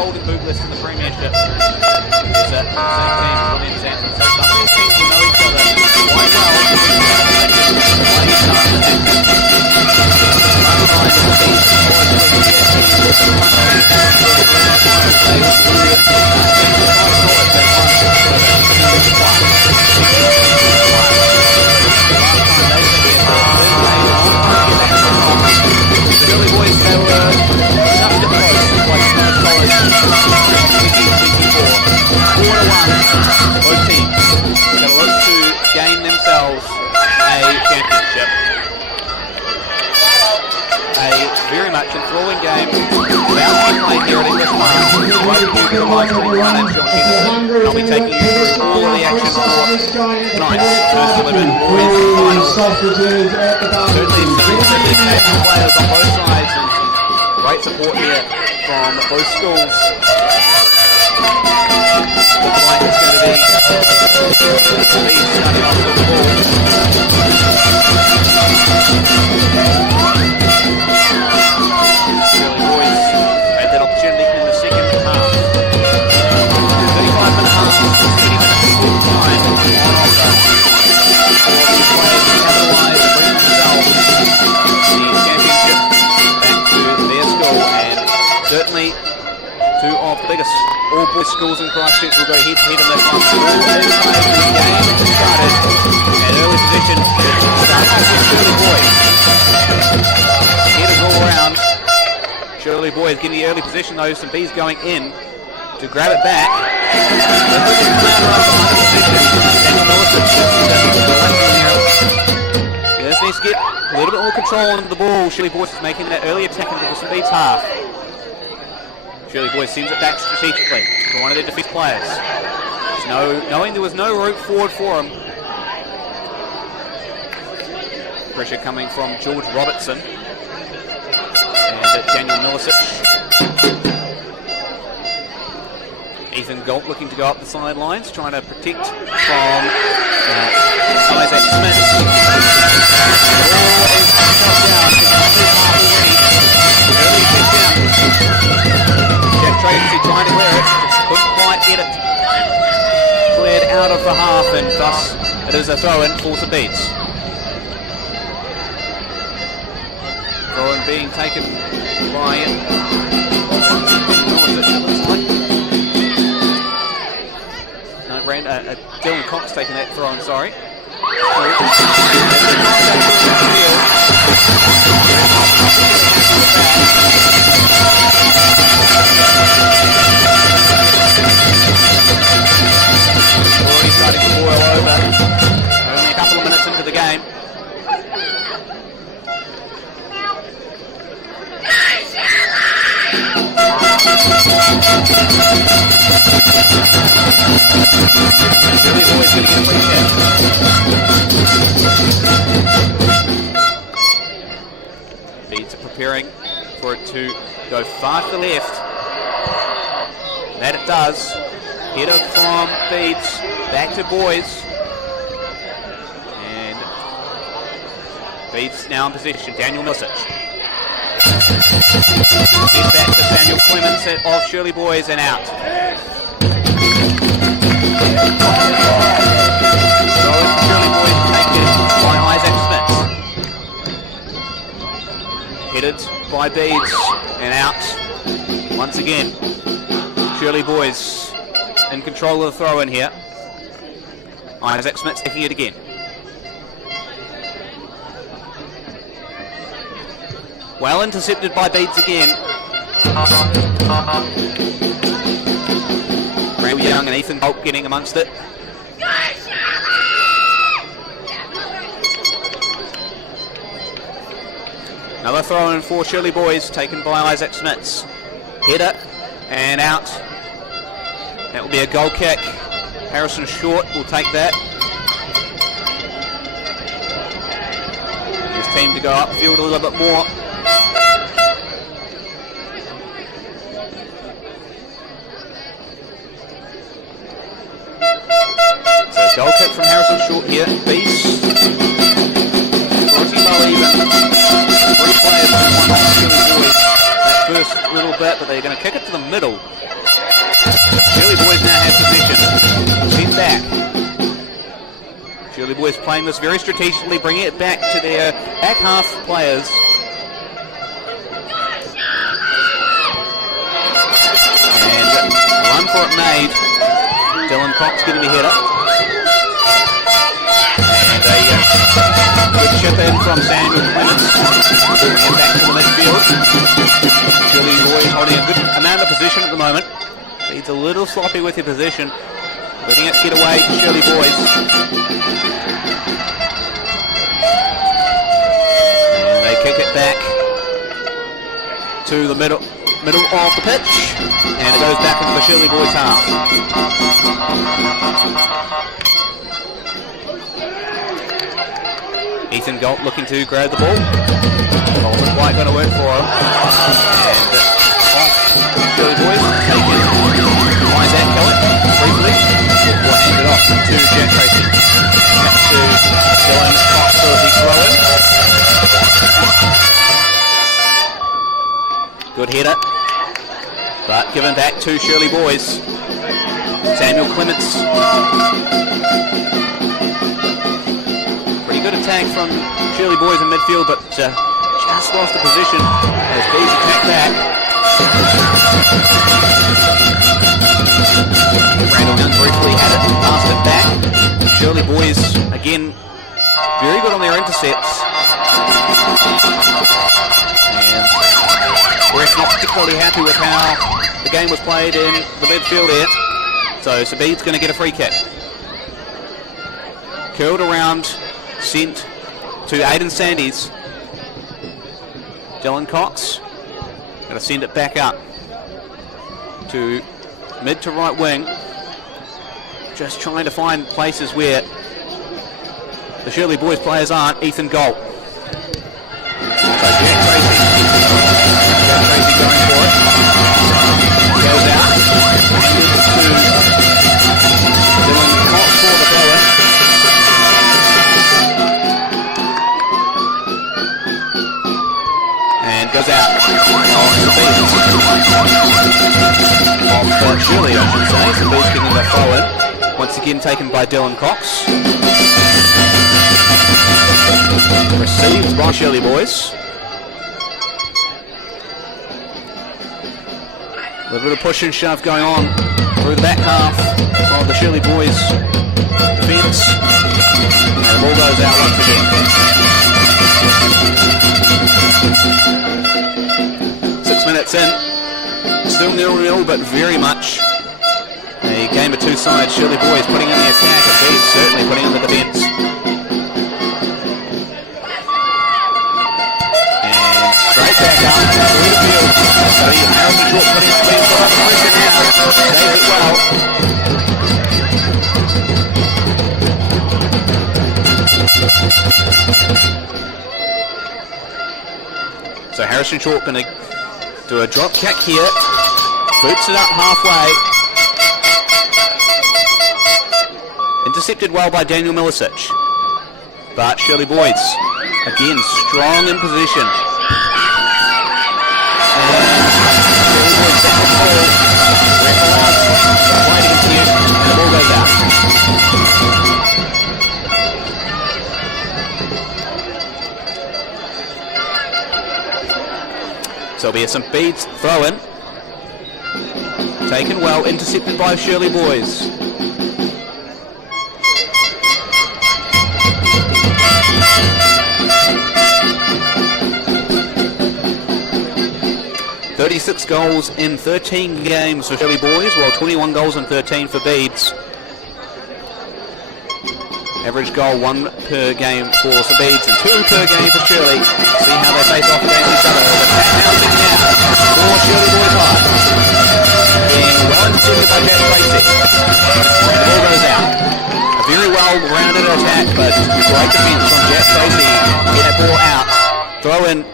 Golden Boot list in the Premiership. It's a same team, Williams and so some of these teams will know each other quite well. Shirley boys, they were enough to close, like college. 4-1, both teams going to look to gain themselves a championship. A very much enthralling game. About to be played here at English Park. Right to the live stream run and John Henderson. I'll be taking you through all of the action for tonight's first delivered boys final. Certainly some capable players on both sides and some great support here from both schools. Looks like it's going to be starting off with the ball. Shirley boys had that opportunity in the second half. 35 and a half, 30 minutes full time. certainly two of the biggest all-boys schools in Christchurch will go head-to-head in this one. All is played in the game started at early position. Shirley boys. Headers all around. Shirley boys getting the early position though. Some Bees going in to grab it back. Just needs to get a little bit more control into the ball. Shirley boys is making that early attack into the St. Bede's half. Shirley boys sends it back strategically to one of their defence players. Knowing there was no route forward for him. Pressure coming from George Robertson and Daniel Milicic. Ethan Galt looking to go up the sidelines, trying to protect from Isaac Smith. Jack Tracy trying to clear it, couldn't quite get it cleared out of the half, and thus it is a throw-in for the Bedes. Throw-in being taken by Dylan Cox taking that throw-in, sorry. Already starting to boil over. Only a couple of minutes into the game. Shirley's always going to get a free kick. Bedes are preparing for it to go far to the left. That it does. Header from Bedes back to boys. And Bedes now in position. Daniel Milicic. Get back to Daniel Clements of Shirley boys and out. Shirley boys taken by Isaac Smith. Headed by Bedes and out. Once again, Shirley boys in control of the throw in here. Isaac Smith taking it again. Well intercepted by Bedes again. Randall Young and Ethan Holt getting amongst it. Another throw in for Shirley boys taken by Isaac Smith. Header and out. That will be a goal kick. Harrison Short will take that. His team to go upfield a little bit more. So goal kick from Harrison Short here. Beast. Pretty low even. Three players in one off Shirley boys. That first little bit, but they're going to kick it to the middle. Shirley boys now have possession. Sent back. Shirley boys playing this very strategically, bringing it back to their back half players. And run for it made. Dylan Cox getting the header. And a good chip in from Samuel Clements. And back to the midfield. Shirley boys holding a good amount of position at the moment. He's a little sloppy with your position. Letting it get away to Shirley boys. And they kick it back to the middle of the pitch. And it goes back into the Shirley boys half. Ethan Galt looking to grab the ball. Ball not quite going to work for him. And Shirley boys taking Isaac Galt briefly. We'll hand it off to Jack Tracy. Back to Dylan Cox for the throw-in. Good header. But given back to Shirley boys. Samuel Clements. Pretty good attack from Shirley boys in midfield, but just lost the position as Bees attack back. Randall Young briefly had it, passed it back. Shirley boys, again, very good on their intercepts. And Brett not particularly happy with how the game was played in the midfield there. So Bede's going to get a free kick. Curled around, sent to Aiden Sandys. Dylan Cox going to send it back up to mid to right wing. Just trying to find places where the Shirley boys players aren't. Ethan Gold. Jack Tracy going for it. Goes out. Dylan Cox for the throw-in. And goes out. Off Shirley, I should say. So Bede's getting the throw-in. Once again taken by Dylan Cox. Received by Shirley boys. A little bit of push and shove going on through the back half of the Shirley boys defence. And the ball goes out once again. 6 minutes in. Still 0-0, but very much a game of two sides. Shirley boys putting in the attack, and Bede certainly putting in the defence. And straight back up through the field. Harrison Short putting the team on pressure now. Stays it well. So Harrison Short going to do a drop kick here. Boots it up halfway. Intercepted well by Daniel Milicic. But Shirley boys, again, strong in position. And the ball goes out. So it'll be a St. Bede's throw-in. Taken well, intercepted by Shirley boys. .36 goals in 13 games for Shirley boys, while 21 goals in 13 for Bede's. Average goal 1 per game for St. Bede's and 2 per game for Shirley. See how they face off against each other. For Shirley boys high. Being well intercepted by Jack Tracy. The ball goes out. A very well rounded attack, but great defence from Jack Tracy. Get that ball out. Throw in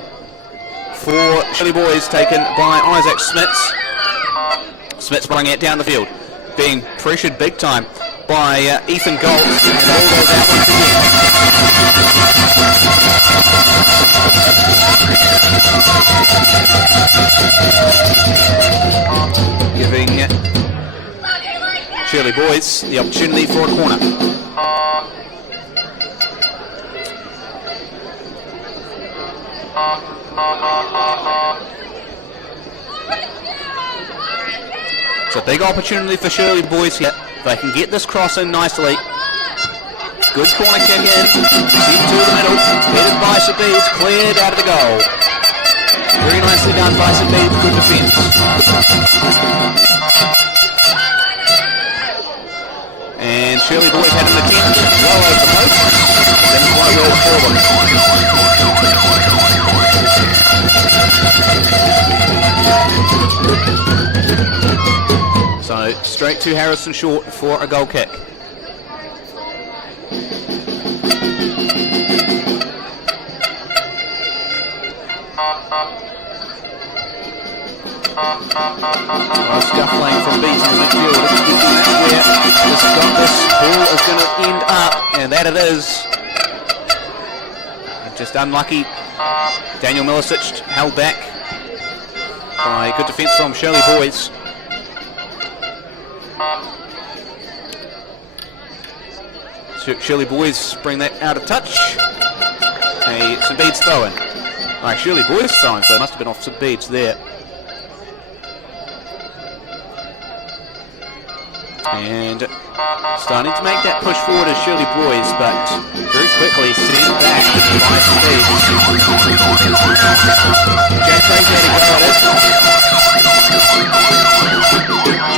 for Shirley boys, taken by Isaac Smits. Smits bringing it down the field. Being pressured big time by Ethan Gold. And the ball goes out once again. Giving Shirley boys the opportunity for a corner. It's a big opportunity for Shirley boys here. They can get this cross in nicely. Good corner kick in. Sent to the middle. Headed by St. Bede's. Cleared out of the goal. Very nicely done by St. Bede's. Good defence. And Shirley boys had an attempt well over the post. Didn't quite well for them. So straight to Harrison Short for a goal kick. Well, scuffling from Bede in the midfield. This ball is going to end up, and that it is. Just unlucky. Daniel Milicic held back by good defence from Shirley boys. Shirley boys bring that out of touch. A St. Bede's throw-in. Shirley boys throwing, so it must have been off St. Bede's there. And starting to make that push forward as Shirley boys, but very quickly sent back by Speed. Jack Tracy had a go at it.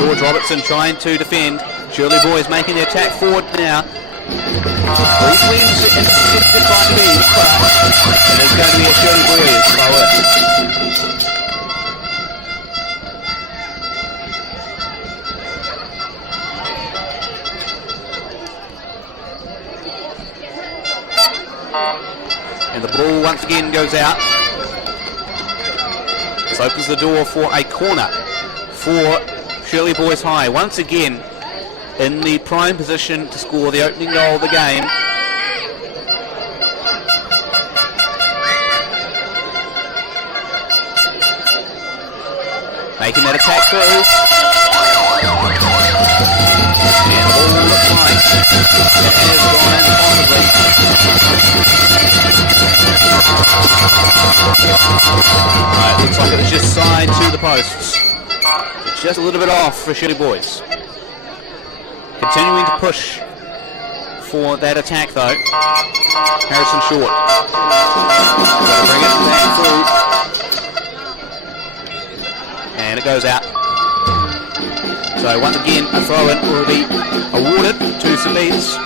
George Robertson trying to defend. Shirley boys making the attack forward now. Briefly intercepted by Bede, but it is going to be a Shirley boys forward. And the ball once again goes out. This opens the door for a corner for Shirley Boys High. Once again in the prime position to score the opening goal of the game. Making that attack through. And the ball looks like it has gone possibly. Right, looks like it was just side to the posts. It's just a little bit off for Shirley Boys. Continuing to push for that attack though. Harrison Short. Got to bring it back through. And it goes out. So once again a throw-in will be awarded to St Bede's.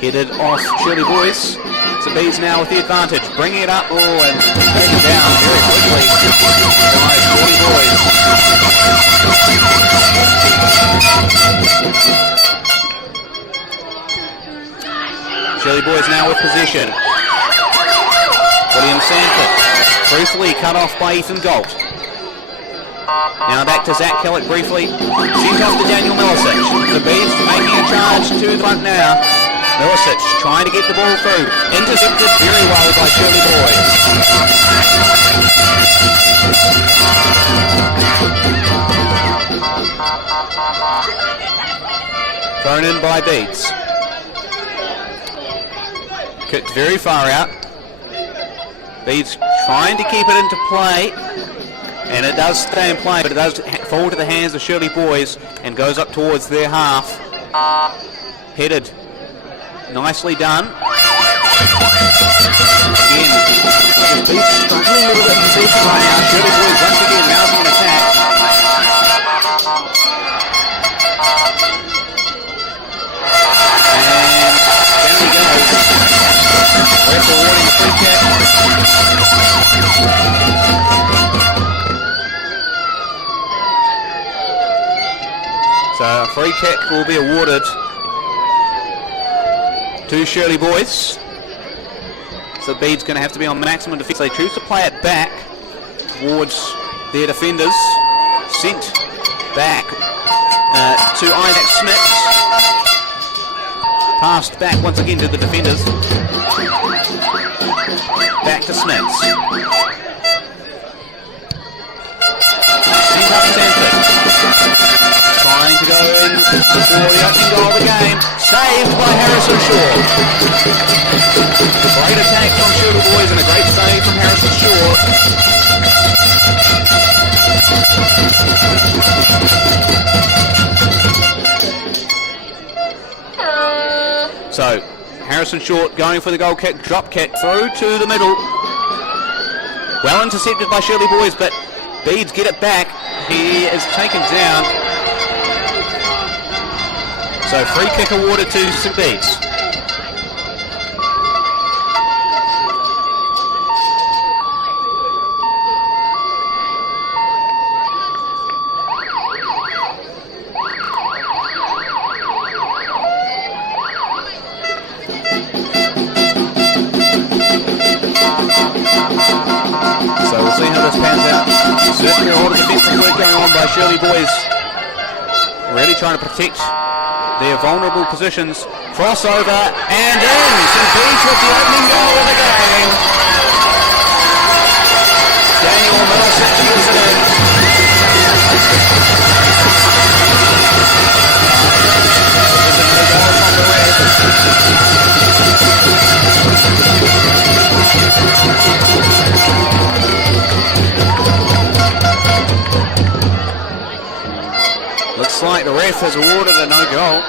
Headed off Shirley Boys. St Bede's now with the advantage, bringing it up, and taken down very quickly by Shirley Boys. Shirley Boys now with possession. William Sanford, briefly cut off by Ethan Galt. Now back to Zach Kellett briefly. Sent off to Daniel Milicic. The Bedes making a charge to the front now. Milicic trying to get the ball through. Intercepted very well by Shirley Boys. Thrown in by Bedes. Kicked very far out. Bedes trying to keep it into play. And it does stay in play, but it does fall to the hands of Shirley Boys and goes up towards their half. Headed. Nicely done. Again, Bedes struggling a little bit in possession right now. Shirley Boys once again mounting an attack. And down he goes. Ref awarding the free kick. So a free kick will be awarded to Shirley Boys. So Bede's going to have to be on maximum defence. They choose to play it back towards their defenders. Sent back to Isaac Smith. Passed back once again to the defenders. Back to Smiths. Sent up Sanford. Trying to go in before the opening goal of the game. Saved by Harrison Shaw. Great attack from Shirley Boys and a great save from Harrison Shaw. So, Harrison Short going for the goal kick, drop kick through to the middle. Well intercepted by Shirley Boys, but Bedes get it back. He is taken down. So free kick awarded to St Bede's. So we'll see how this pans out. Certainly a lot of defensive work going on by Shirley Boys. Really trying to protect their vulnerable positions. Crossover and in. St Bede's with the opening goal of the game. Daniel Milicic gets it in. There's a no goal from the red. ref has awarded a no goal.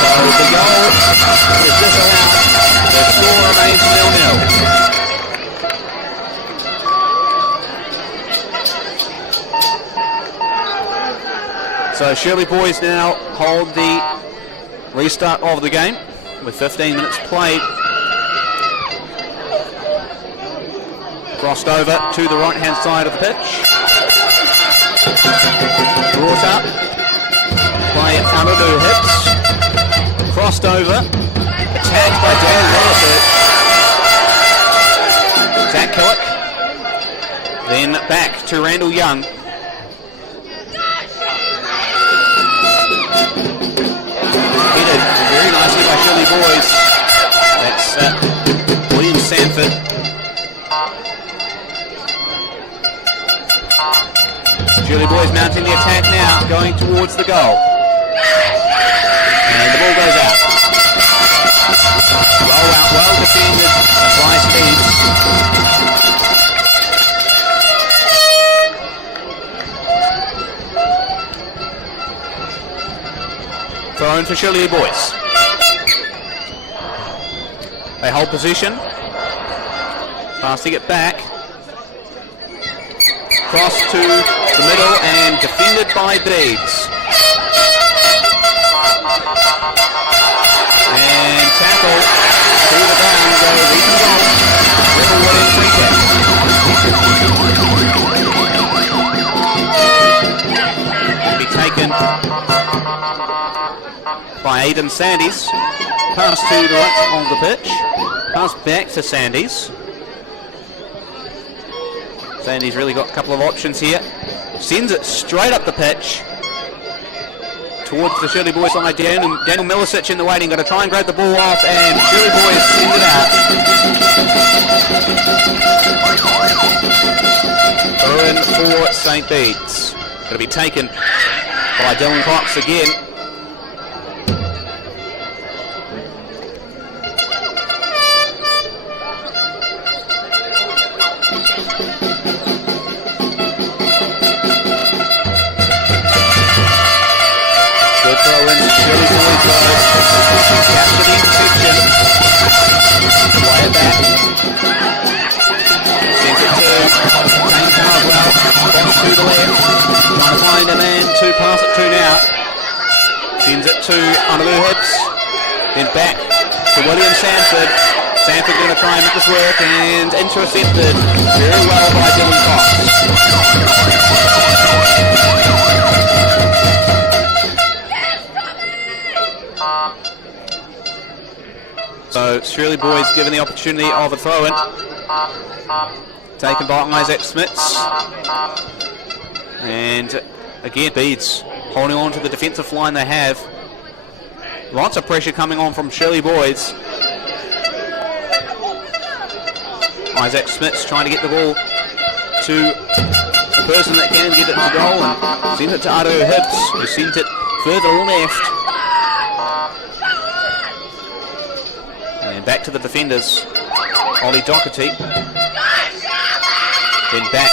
So the goal is disallowed. The score remains 0-0. So Shirley boys now hold the restart of the game with 15 minutes played. Crossed over to the right-hand side of the pitch. Brought up by Amadou Hips. Crossed over. Attacked by Dan Millicent. Zach Killick. Then back to Randall Young. Headed very nicely by Shirley boys. That's William Sanford. Shirley boys mounting the attack now, going towards the goal. And the ball goes out. Well defended by Speeds. Thrown for Shirley boys. They hold position. Passing it back. Cross to the middle and defended by Bede. And tackle to the ground goes Ethan Gold. Riverwood in free kick. To be taken by Aidan Sandys. Pass to the right of the pitch. Pass back to Sandys. Sandy's really got a couple of options here. Sends it straight up the pitch towards the Shirley boys side. Daniel Milicic in the waiting, got to try and grab the ball off, and Shirley boys send it out. Throw in for St. Bede's. Got to be taken by Dylan Cox again. Sends it to Amadou Hips, then back to William Sanford. Sanford going to try and make this work, and intercepted very well by Dylan Cox. So Shirley boys given the opportunity of a throw-in, taken by Isaac Smits, and again Bedes holding on to the defensive line they have. Lots of pressure coming on from Shirley boys. Isaac Smits trying to get the ball to the person that can get it to goal, and send it to Ado Hibbs, who sent it further left. And back to the defenders. Ollie Doherty. Then back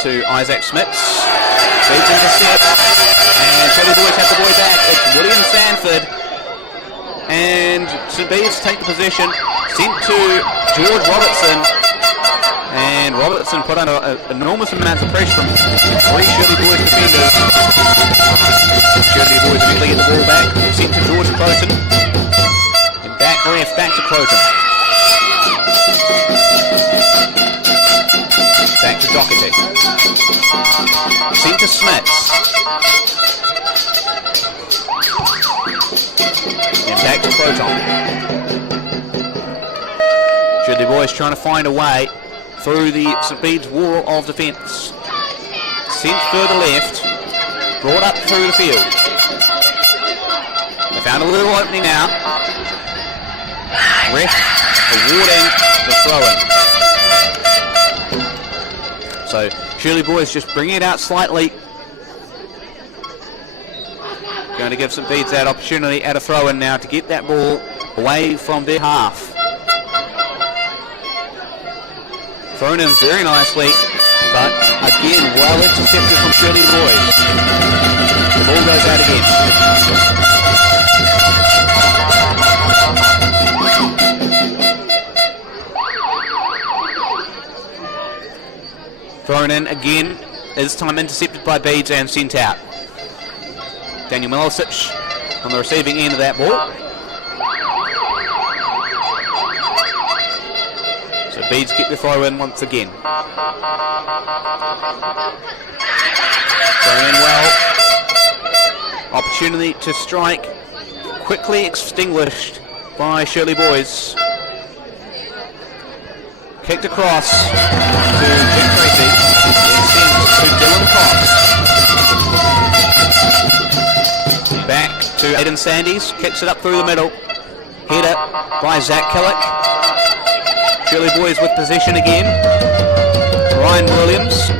to Isaac Smits. Bedes intercept, and Shirley boys have the boy back. It's William Sanford, and St. Bede's take the possession, sent to George Robertson, and Robertson put under enormous amounts of pressure from three Shirley boys defenders. Shirley boys immediately get the ball back, sent to George Croton, and back left, back to Croton. Back to Doherty. Sent to Smits. And back to Croton. Shirley boys trying to find a way through the St. Bede's wall of defence. Sent further left. Brought up through the field. They found a little opening now. Ref awarding the throw-in. So Shirley boys just bringing it out slightly. Going to give St. Bede's that opportunity at a throw-in now to get that ball away from their half. Thrown in very nicely, but Again, well intercepted from Shirley Boys. The ball goes out again. Thrown in again, this time intercepted by Bede and sent out. Daniel Milicic on the receiving end of that ball. So Bedes get the throw in once again. Thrown in well. Opportunity to strike, quickly extinguished by Shirley Boys. Kicked across to Jack Tracy, then sent to Dylan Cox. Back to Aidan Sandys, kicks it up through the middle. Header by Zach Killick. Shirley Boys with possession again. Ryan Williams.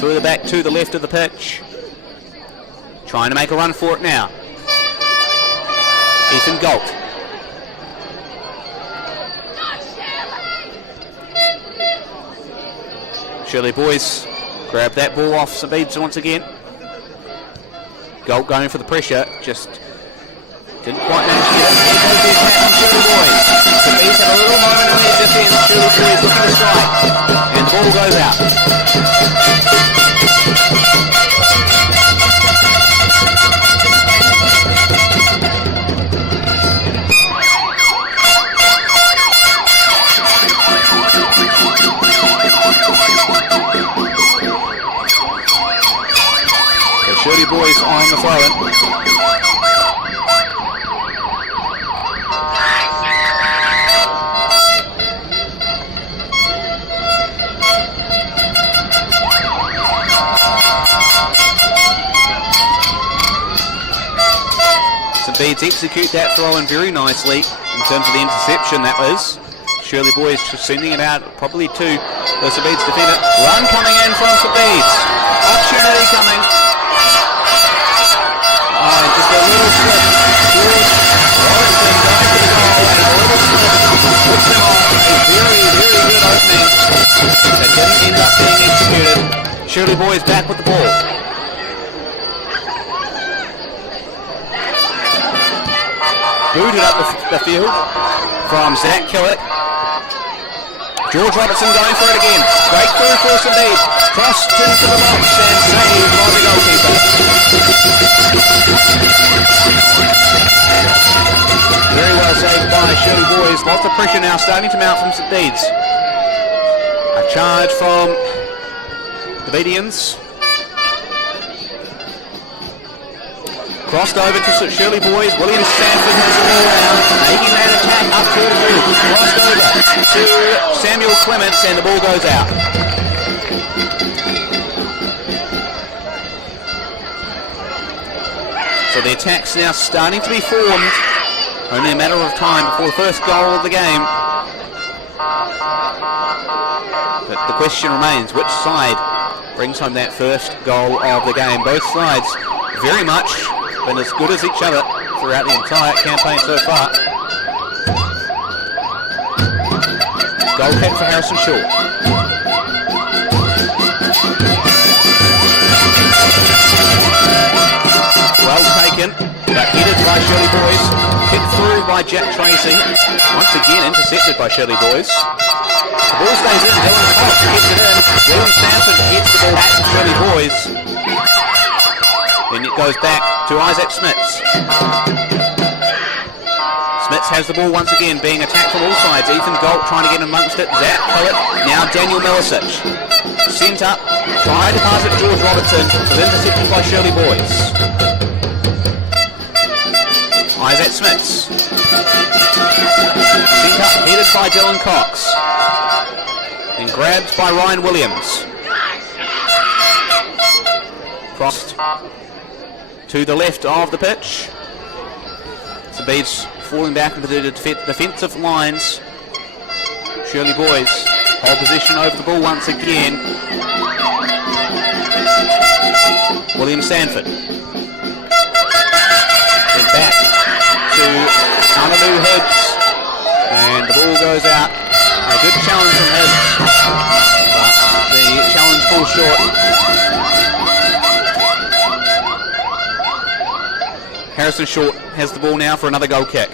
Further back to the left of the pitch. Trying to make a run for it now. Ethan Galt. Shirley Boys grab that ball off St Bede's once again. Galt going for the pressure, just didn't quite manage to get it. Here goes the attack from Shirley Boys. St Bede's have a little moment on their defence. Shirley Boys looking to strike, and the ball goes out. Shirley Boys on the throw-in. St Bede's execute that throw-in very nicely in terms of the interception that was. Shirley Boys just sending it out probably to the St Bede's defender. Run coming in from St Bede's. Opportunity coming. Just a little slip. George Robertson going for the goal, and a little slip puts them on a very, very good opening that didn't end up being executed. Shirley Boys back with the ball. Booted up the field from Zach Killick. George Robertson going for it again. Breakthrough for St Bede. Crossed into the box and saved by the goalkeeper. Very well saved by Shirley Boys. Lots of pressure now starting to mount from St Bede's. A charge from the Bedians. Crossed over to Shirley Boys. William Sanford has the ball down, making that attack up to the field. Crossed over to Samuel Clements, and the ball goes out. So the attack's now starting to be formed. Only a matter of time before the first goal of the game. But the question remains, which side brings home that first goal of the game? Both sides very much been as good as each other throughout the entire campaign so far. Goal kick for Harrison Shaw. Well taken, but headed by Shirley Boys. Kicked through by Jack Tracy. Once again intercepted by Shirley Boys. The ball stays in. Dylan Cox gets it in. William Sanford gets the ball back to Shirley Boys. Then it goes back to Isaac Smits. Smits has the ball once again, being attacked from all sides. Ethan Galt trying to get amongst it. Zach Poet, now Daniel Milicic. Sent up, tried to pass it to George Robertson, was intercepted by Shirley Boys. Isaac Smits. Sent up, headed by Dylan Cox. Then grabbed by Ryan Williams. Crossed to the left of the pitch. St Bede's falling back into the defensive lines. Shirley Boys hold position over the ball once again. William Sanford. Then back to Anadu Hibbs. And the ball goes out. A good challenge from Hibbs. But The challenge falls short. Harrison Short has the ball now for another goal kick.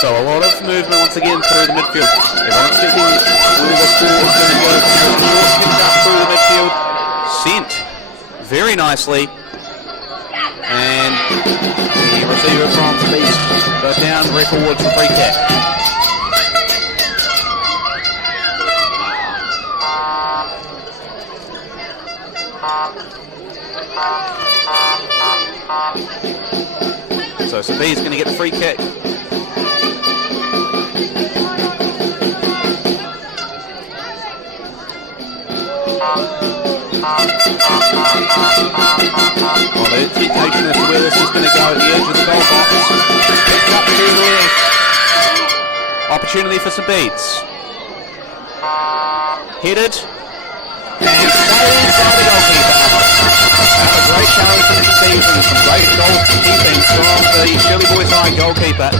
So a lot of movement once again through the midfield. Everyone's thinking where the ball is going to go. Harrison Short picked up through the midfield. Sent very nicely. And the receiver from Bede goes down, records for free kick. So Bede's going to get the free kick. Well, the expectation as to where this is going to go at the edge of the goal box. Picked up to the left. Opportunity for some Bedes. Headed. And played by the goalkeeper. That was a great challenge from the team and some great goalkeeping from the Shirley Boys High goalkeeper.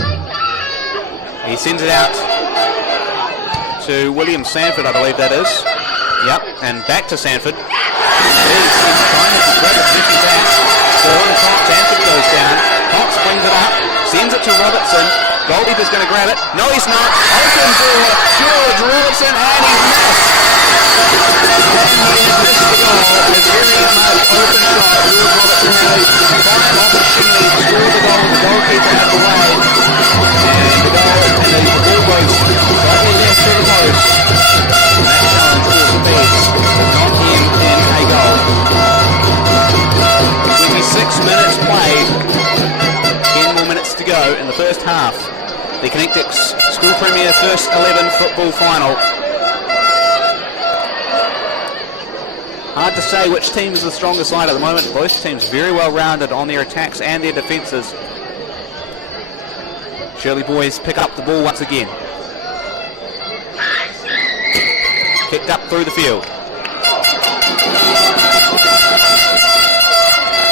He sends it out to William Sanford, I believe that is. Yep, and back to Sanford. He's trying to grab the position back. Ball in Cox, Sanford goes down. Cox brings it up, sends it to Robertson. Goalkeeper's going to grab it. No, he's not. Open ball, George Robertson, and he's missed. And he has missed the goal. It's very much open shot. George Robertson had a fine opportunity to score the goal. The goalkeeper out of the way. And the ball goes slightly left to the post. And that challenge for the Bedes not in a goal. 26 minutes played. 10 more minutes to go in the first half. The Connetics School Premier First 11 football final. Hard to say which team is the strongest side at the moment. Both teams very well rounded on their attacks and their defences. Shirley Boys pick up the ball once again. Kicked up through the field.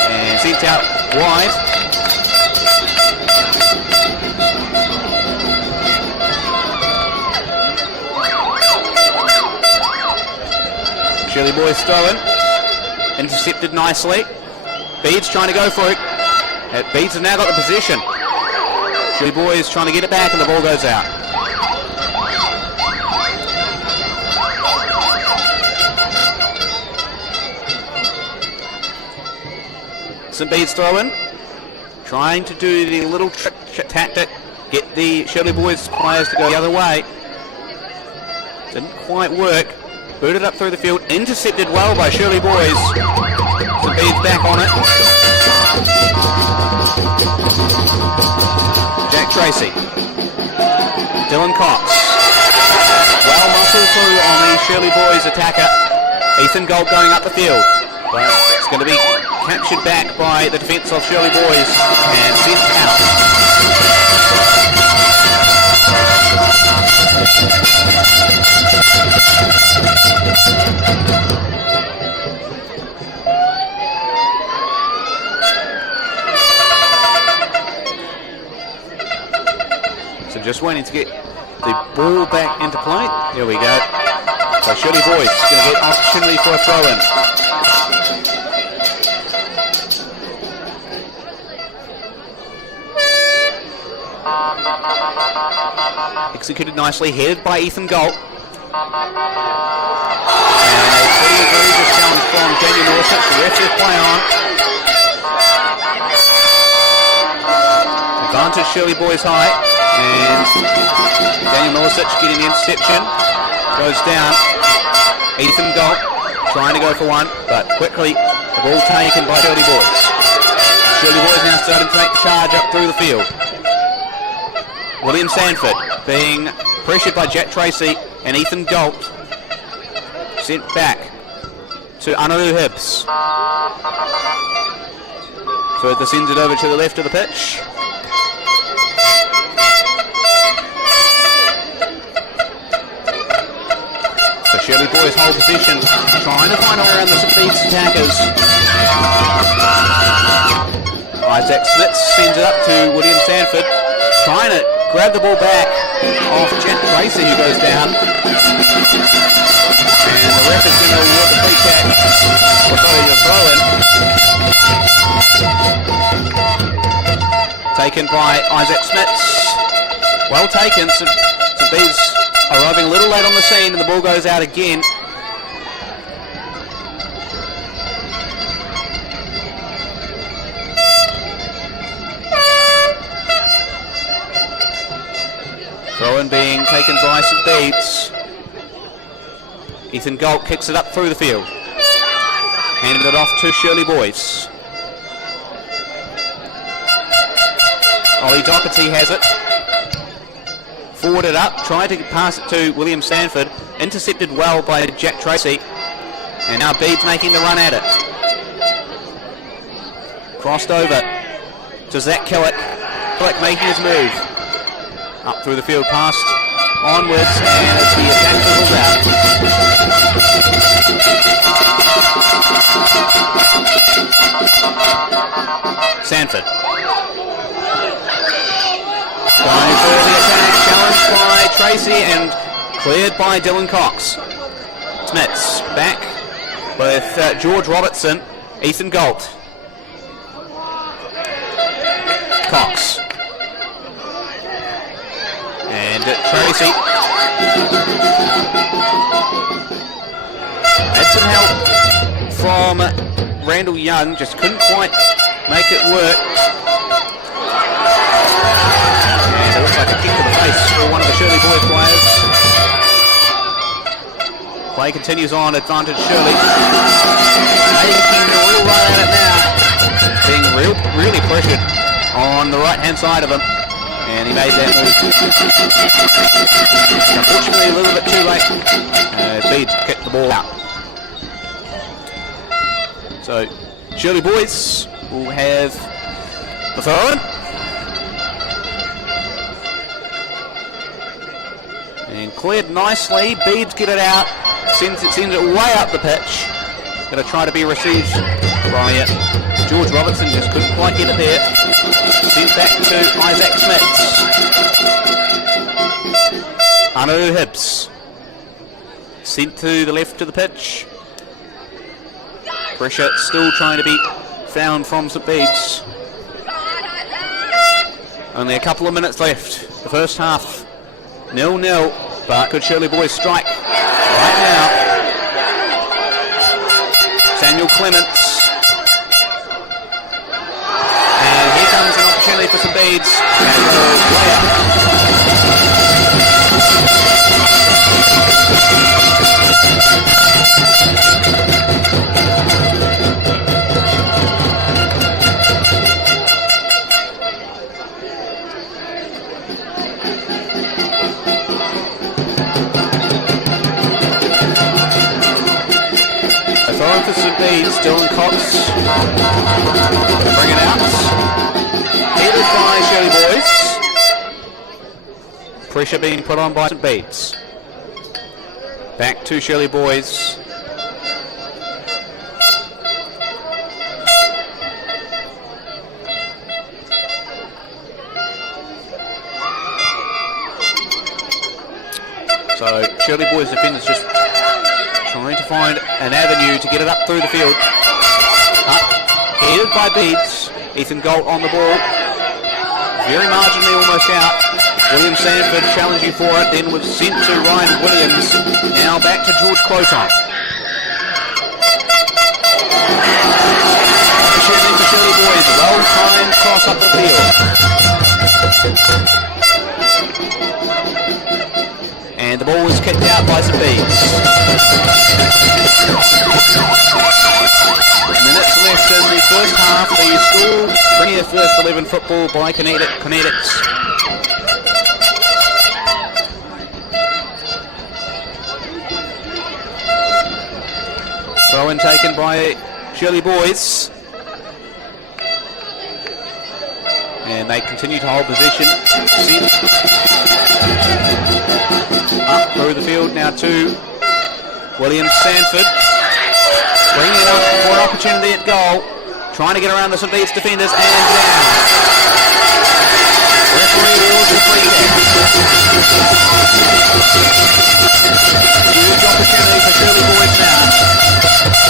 And sent out wide. Shirley Boys throwing. Intercepted nicely. Bede's trying to go for it. Bedes have now got the possession. Shirley Boys trying to get it back and the ball goes out. St. Bede's throwing. Trying to do the little trick tactic. Get the Shirley Boys players to go the other way. Didn't quite work. Booted up through the field, intercepted well by Shirley Boys. St. Bede's back on it. Jack Tracy. Dylan Cox. Well muscled through on the Shirley Boys attacker. Ethan Gold going up the field. But it's going to be captured back by the defence of Shirley Boys and sent out. So just waiting to get the ball back into play. Here we go. So Shirley Boys going to get opportunity for a throw-in. Executed nicely, headed by Ethan Galt. And a pretty egregious challenge from Daniel Millicent. The ref is play on. Advantage Shirley Boys High. And Daniel Millicent getting the interception. Goes down. Ethan Galt trying to go for one, but quickly the ball taken by Shirley Boys. Shirley Boys now starting to make the charge up through the field. William Sanford being pressured by Jack Tracy and Ethan Galt. Sent back to Anaru Hibbs. Further sends it over to the left of the pitch. So Shirley boys hold position, trying to find a way around the St Bede's attackers. Isaac Smith sends it up to William Sanford, trying to grab the ball back off Jack Tracy, who goes down. And the ref is going to award the free kick. Throw taken by Isaac Smits. Well taken. St Bede's arriving a little late on the scene, and the ball goes out again. Throw-in being taken by St Bede's. Ethan Galt kicks it up through the field. Handed it off to Shirley Boyce. Ollie Doherty has it. Forwarded up, tried to pass it to William Sanford. Intercepted well by Jack Tracy. And now Bede's making the run at it. Crossed over to Zach Killick. Killick making his move. Up through the field, past onwards, and as the attack fizzles out. Sanford. Going for the attack, challenged by Tracy and cleared by Dylan Cox. Smits back with George Robertson, Ethan Galt. Cox. And Tracy had some help from Randall Young, just couldn't quite make it work. And it looks like a kick to the face for one of the Shirley Boys players. Play continues on, advantage Shirley. Making a real run at it now. Being really pressured on the right hand side of him. And he made that move. Unfortunately, a little bit too late. Bede kicked the ball out. So, Shirley Boys will have the throw-in. And cleared nicely. Bede get it out. Sends it way up the pitch. Going to try to be received by George Robertson. Just couldn't quite get it there. Sent back to Isaac Smits. Anu Hibbs. Sent to the left of the pitch. Pressure still trying to be found from St Bede's. Only a couple of minutes left. The first half 0-0. But could Shirley Boys strike right now? Samuel Clements. And here comes an opportunity for St Bede's. And goes way up. Throwing for St Bede's, Dylan Cox. Bring it out. Headed by Shirley Boys. Pressure being put on by St Bede's. Back to Shirley Boys. So Shirley Boys defenders just trying to find an avenue to get it up through the field. Up, headed by Bedes. Ethan Galt on the ball. Very marginally almost out. William Sanford challenging for it, then was sent to Ryan Williams. Now back to George Quoton. Shooting for Shirley Boys. Well-timed cross up the field. And the ball was kicked out by St Bede's. Minutes left in the first half. The school Premier First 11 football by Connetics. Throw-in taken by Shirley Boys. And they continue to hold position. Up through the field now to Williams Sanford bringing it up for an opportunity at goal. Trying to get around the St Bede's defenders and down. Referee rules the free kick. Huge opportunity for Shirley Boys now.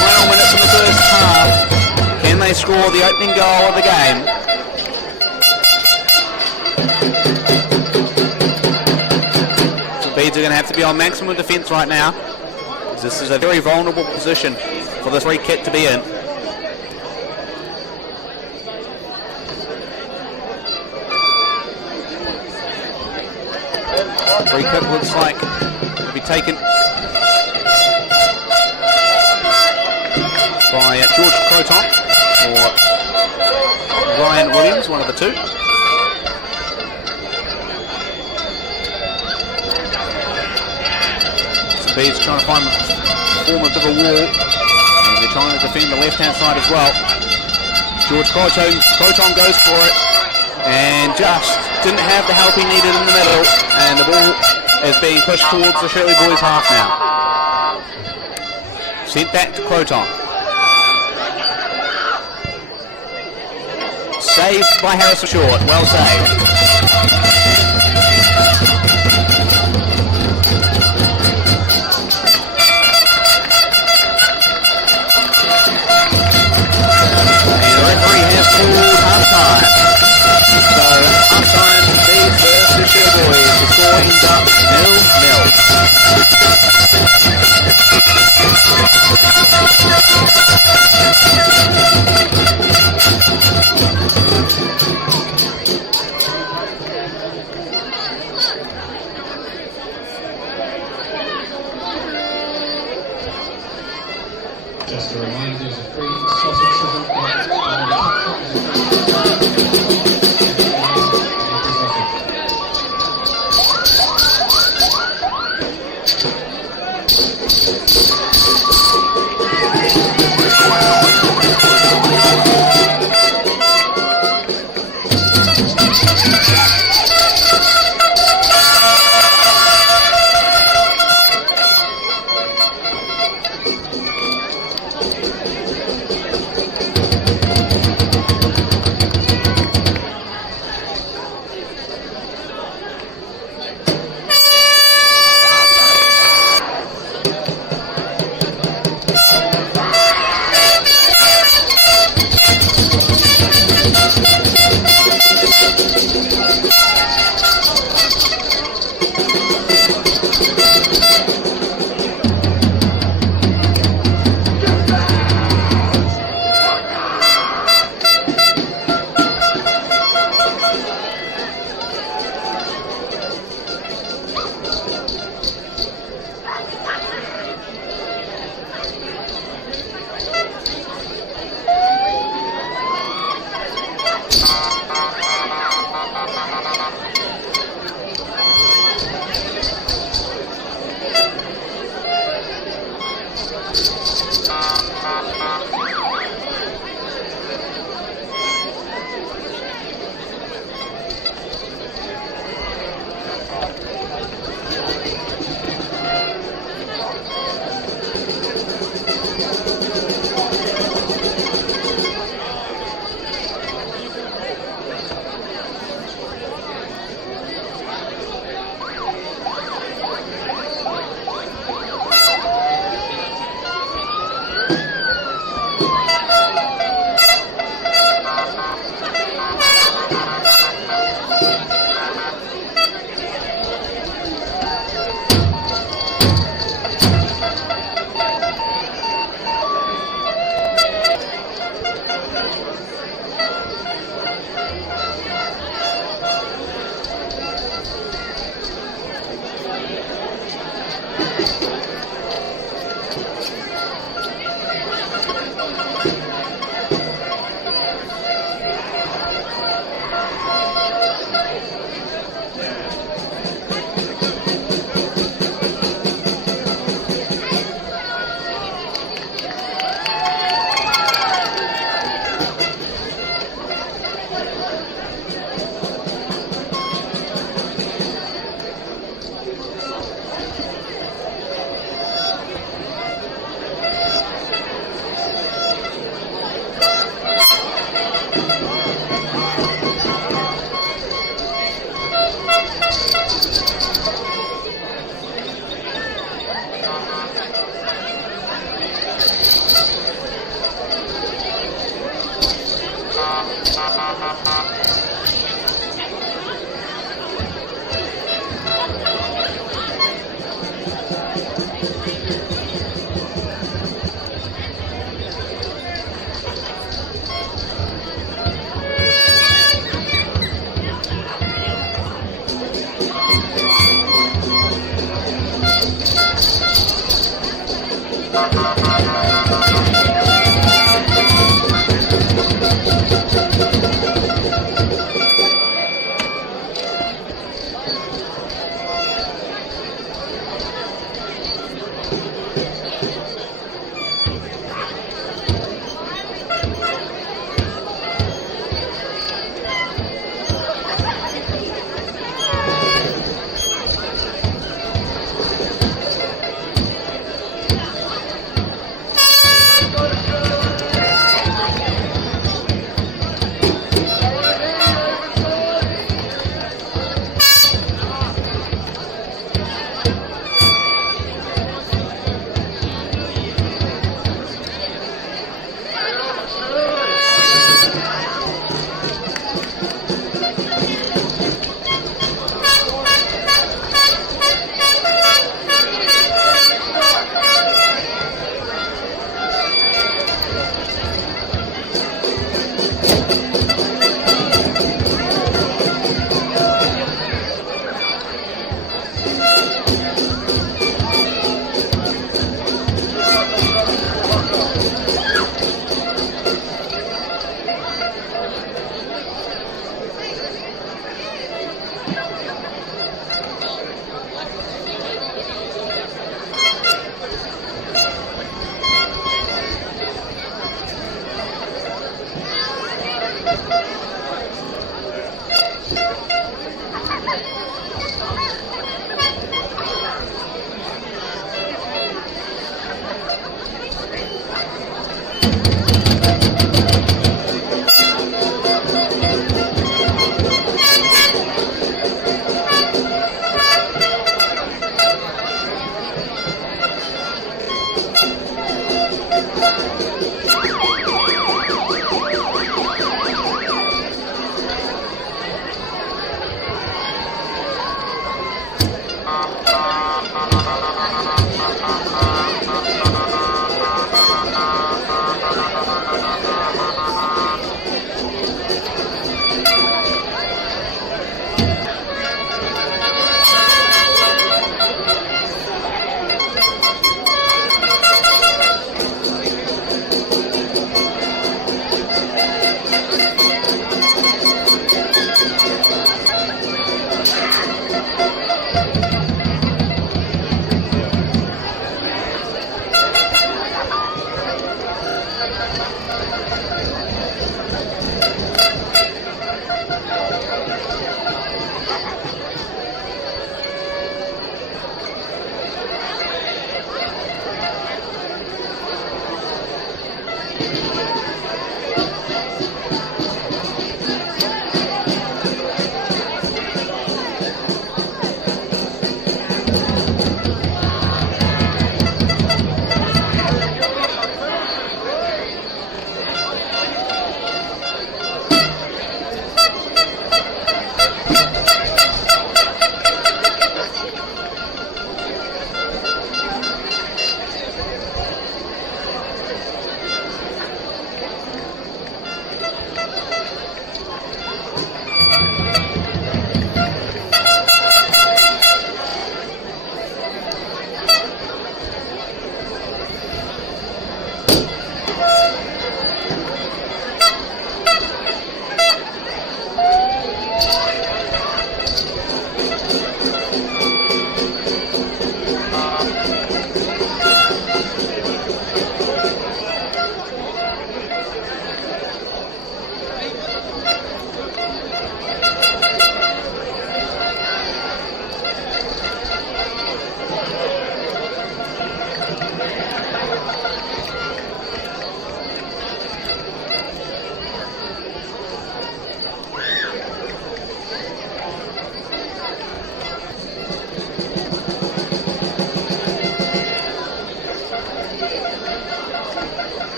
Final minutes in the first half. Can they score the opening goal of the game? St Bede's are going to have to be on maximum defence right now. This is a very vulnerable position for this free kick to be in. Free kick looks like to be taken by George Croton or Ryan Williams, one of the two. Bede's trying to form a bit of a wall, and they're trying to defend the left-hand side as well. George Croton goes for it, and just didn't have the help he needed in the middle, and the ball is being pushed towards the Shirley Boys half now. Sent back to Croton. Saved by Harrison Short, well saved. Called half-time. So half-time, Bede versus Shirley Boys. The score ends up 0-0. Just a reminder, there's a free sausage sizzle.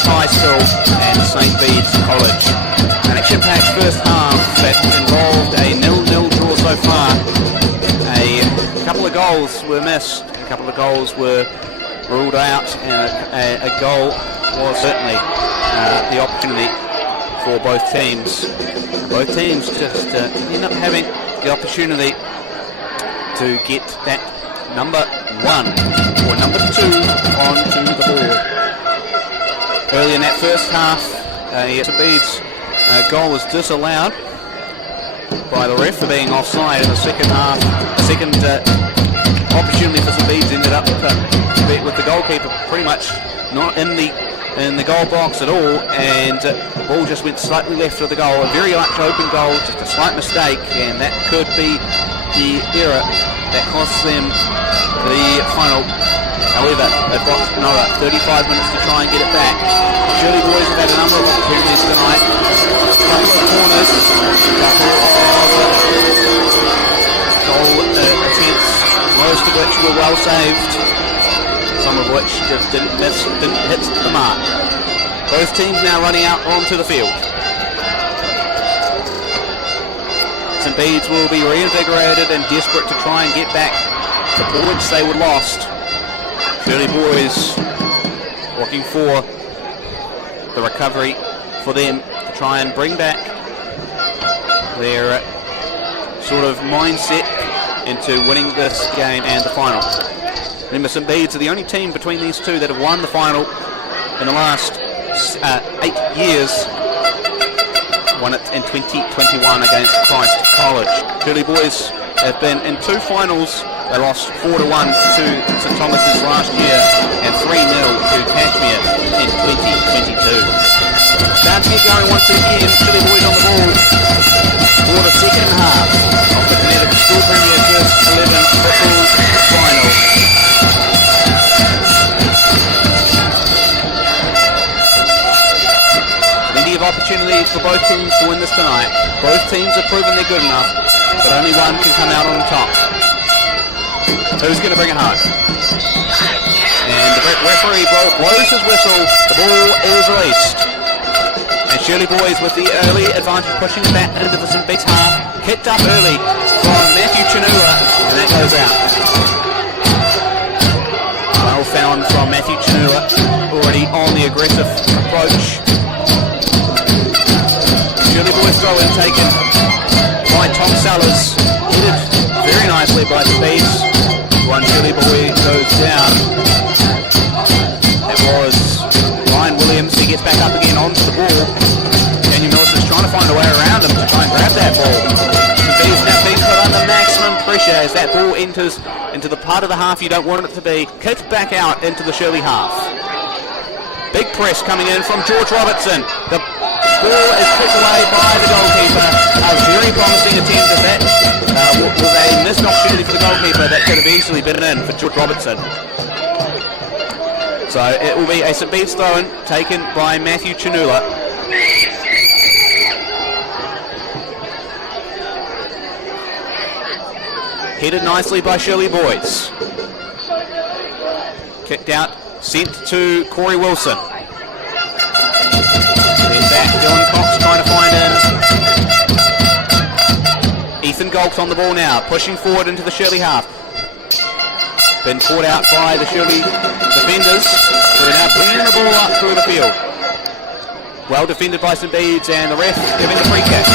Connetics High School and St. Bede's College. An action-packed first half that involved a 0-0 draw so far. A couple of goals were missed, a couple of goals were ruled out, and a goal was certainly the opportunity for both teams. Both teams just end up having the opportunity to get that number 1 or number 2 onto the board. Early in that first half, St. Bede's goal was disallowed by the ref for being offside. In the second half, the second opportunity for St. Bede's ended up with the goalkeeper pretty much not in the goal box at all, and the ball just went slightly left of the goal. A very much open goal, just a slight mistake, and that could be the error that costs them the final. However, they've got another 35 minutes to try and get it back. Shirley boys have had a number of opportunities tonight. Couple of corners, couple of goal attempts, most of which were well saved, some of which just didn't hit the mark. Both teams now running out onto the field. St. Bede's will be reinvigorated and desperate to try and get back the points they were lost. Shirley boys looking for the recovery for them to try and bring back their sort of mindset into winning this game and the final. Remember, St. Bede's are the only team between these two that have won the final in the last 8 years. Won it in 2021 against Christ College. Shirley boys have been in 2 finals. They lost 4-1 to St. Thomas's last year and 3-0 to Kashmir in 2022. Time to get going once again. Shirley boys on the ball for the second half of the Connetics School Premiership 11 football final. Plenty of opportunities for both teams to win this tonight. Both teams have proven they're good enough, but only one can come out on top. Who's going to bring it home? And the referee blows his whistle. The ball is released. And Shirley boys with the early advantage, pushing it back into the St. Bede's half. Kicked up early from Matthew Chinula, and that goes out. Well found from Matthew Chinula, already on the aggressive approach. Shirley boys throw in taken by Tom Sellers. Headed very nicely by the Bedes. One Shirley boy goes down. That was Ryan Williams. He gets back up again onto the ball. Daniel Millicent's trying to find a way around him to try and grab that ball. The Bedes now being put under maximum pressure as that ball enters into the part of the half you don't want it to be. Kicked back out into the Shirley half. Big press coming in from George Robertson. The ball is kicked away by the goalkeeper. A very promising attempt at that. Was a missed opportunity for the goalkeeper that could have easily been in for George Robertson. So it will be a St. Bede's throw-in taken by Matthew Chinula. Headed nicely by Shirley boys. Kicked out, sent to Corey Wilson. Then back, Dylan Cox trying to find in. Ethan Goltz on the ball now, pushing forward into the Shirley half. Been caught out by the Shirley defenders, who are now bringing the ball up through the field. Well defended by St. Bede's, and the ref giving the free kick.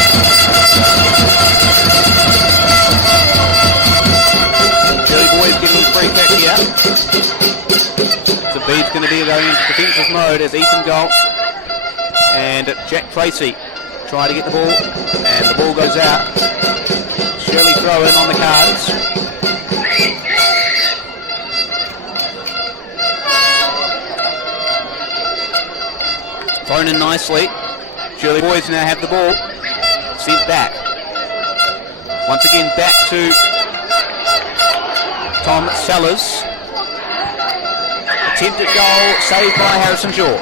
Shirley boys getting the free kick here. St. Bede's going to be going into defensive mode as Ethan Goltz and Jack Tracy try to get the ball, and the ball goes out. Shirley throw in on the cards. Thrown in nicely. Shirley boys now have the ball. Sent back. Once again back to Tom Sellers. Attempted goal saved by Harrison Short.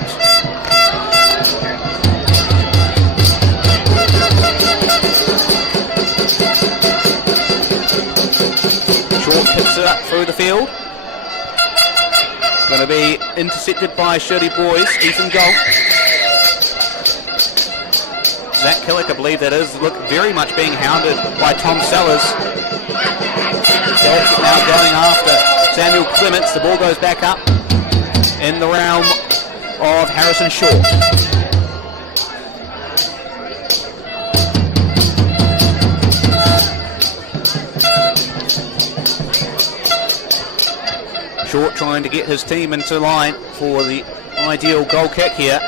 Short picks it up through the field. Going to be intercepted by Shirley boys. Ethan goal. Zach Killick, I believe that is, look very much being hounded by Tom Sellers. Killick now going after Samuel Clements. The ball goes back up in the realm of Harrison Short. Short trying to get his team into line for the ideal goal kick here.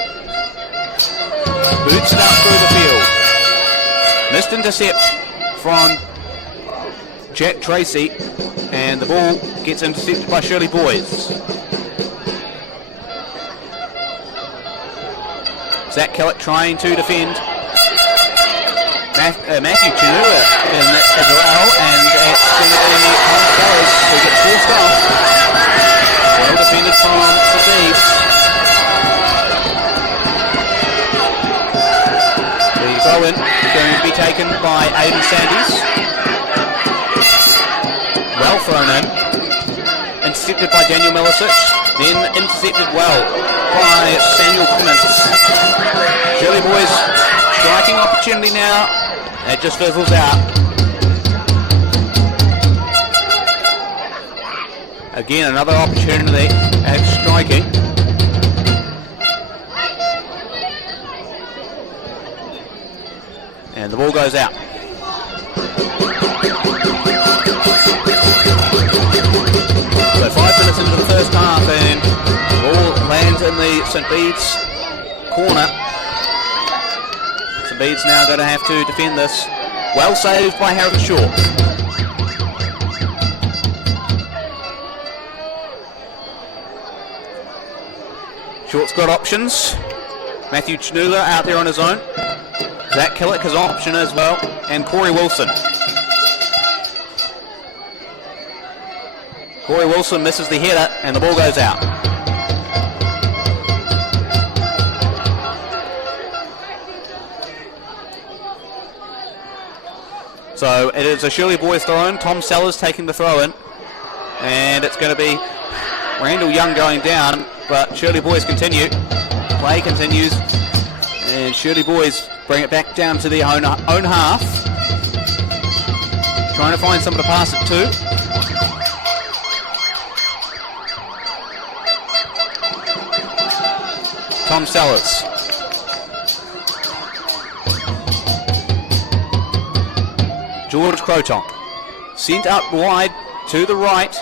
Boots it out through the field. Missed intercept from Jack Tracy, and the ball gets intercepted by Shirley boys. Zach Kellett trying to defend. Matthew Chinua in that as well, and it's going to be Tom Sellers who gets forced off. Well defended from the Bede. The throw in going to be taken by Aidan Sandys. Well thrown in. Intercepted by Daniel Milicic. Then intercepted well by Samuel Clements. Shirley boys striking opportunity now. It just fizzles out. Again, another opportunity at striking. And the ball goes out. So 5 minutes into the first half, and the ball lands in the St. Bede's corner. St. Bede's now going to have to defend this. Well saved by Harrison Short. Short's got options. Matthew Chinula out there on his own. Zach Killick has option as well. And Corey Wilson. Corey Wilson misses the header and the ball goes out. So it is a Shirley boys throw in. Tom Sellers taking the throw in. And it's going to be Randall Young going down, but Shirley boys continue. Play continues. And Shirley boys bring it back down to their own half. Trying to find someone to pass it to. Tom Sellers. George Croton. Sent out wide to the right.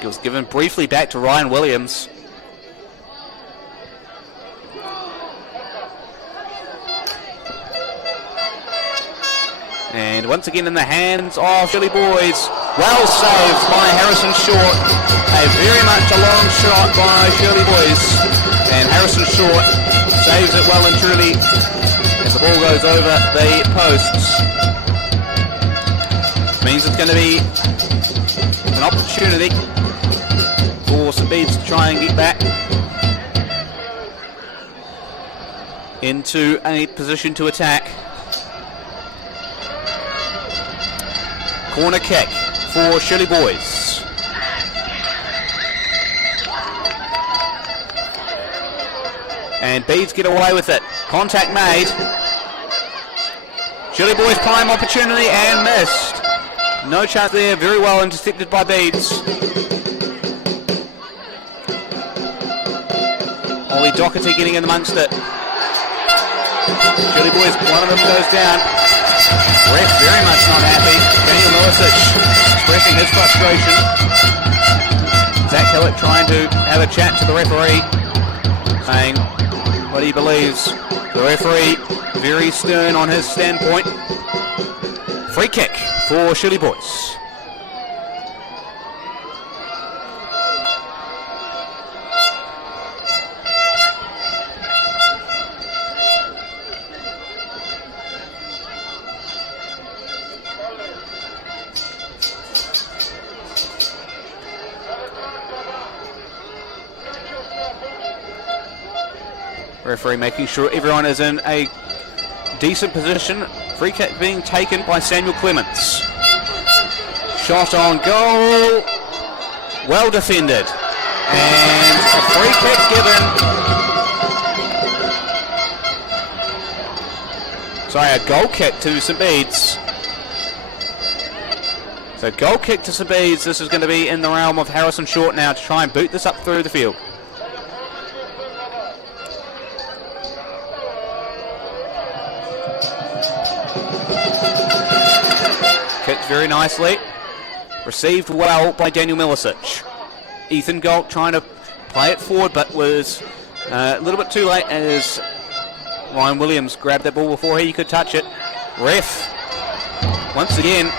It was given briefly back to Ryan Williams. And once again in the hands of Shirley boys. Well saved by Harrison Short. A very much a long shot by Shirley boys. And Harrison Short saves it well and truly as the ball goes over the posts. Means it's going to be an opportunity for St. Bede's to try and get back into a position to attack. Corner kick for Shirley boys. And Bedes get away with it. Contact made. Shirley boys prime opportunity and missed. No chance there. Very well intercepted by Bedes. Ollie Doherty getting in amongst it. Shirley boys, one of them goes down. Ref very much not happy. Daniel Milicic expressing his frustration. Zach Hillett trying to have a chat to the referee, saying what he believes. The referee very stern on his standpoint. Free kick for Shirley boys. Referee making sure everyone is in a decent position Free kick being taken by Samuel Clements. Shot on goal. Well defended. And a free kick given. Sorry, a goal kick to St Bede's. So goal kick to St Bede's. This is going to be in the realm of Harrison Short now to try and boot this up through the field. Kicked very nicely. Received well by Daniel Milicic. Ethan Galt trying to play it forward, but was a little bit too late as Ryan Williams grabbed that ball before he could touch it. Ref, once again,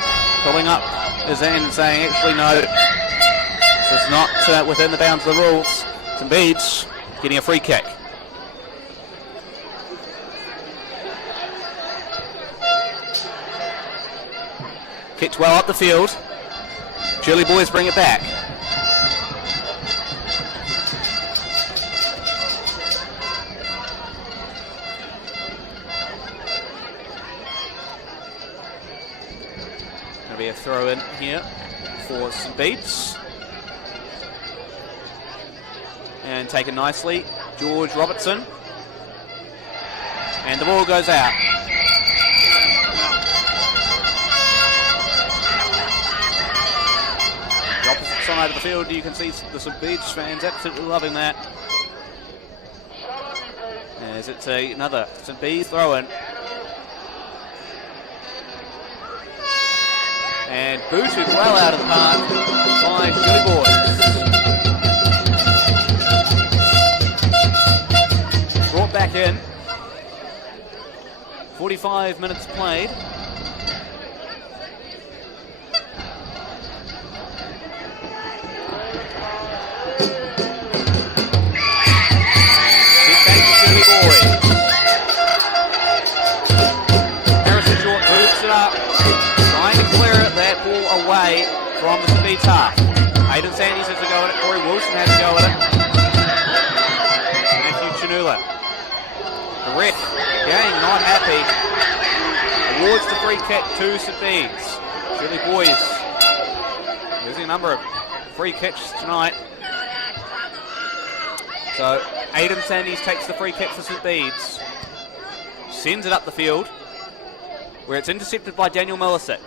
pulling up his hand and saying, actually, no, this is not within the bounds of the rules. St Bede's getting a free kick. Kicked well up the field. Shirley boys bring it back. Going to be a throw in here for St Bede's. And taken nicely. George Robertson. And the ball goes out. The opposite side of the field, you can see the St Bede's fans absolutely loving that. As it's another St Bede's throw-in. And booted well out of the park by Shirley boys. Brought back in. 45 minutes played. Away from the St Bede's half. Hayden Sandys has to go at it. Corey Wilson has to go at it. Matthew Chanula. The ref, again, not happy. Awards the free kick to St Bede's. Shirley boys losing a number of free kicks tonight. So Hayden Sandys takes the free kick for St Bede's. Sends it up the field, where it's intercepted by Daniel Milicic.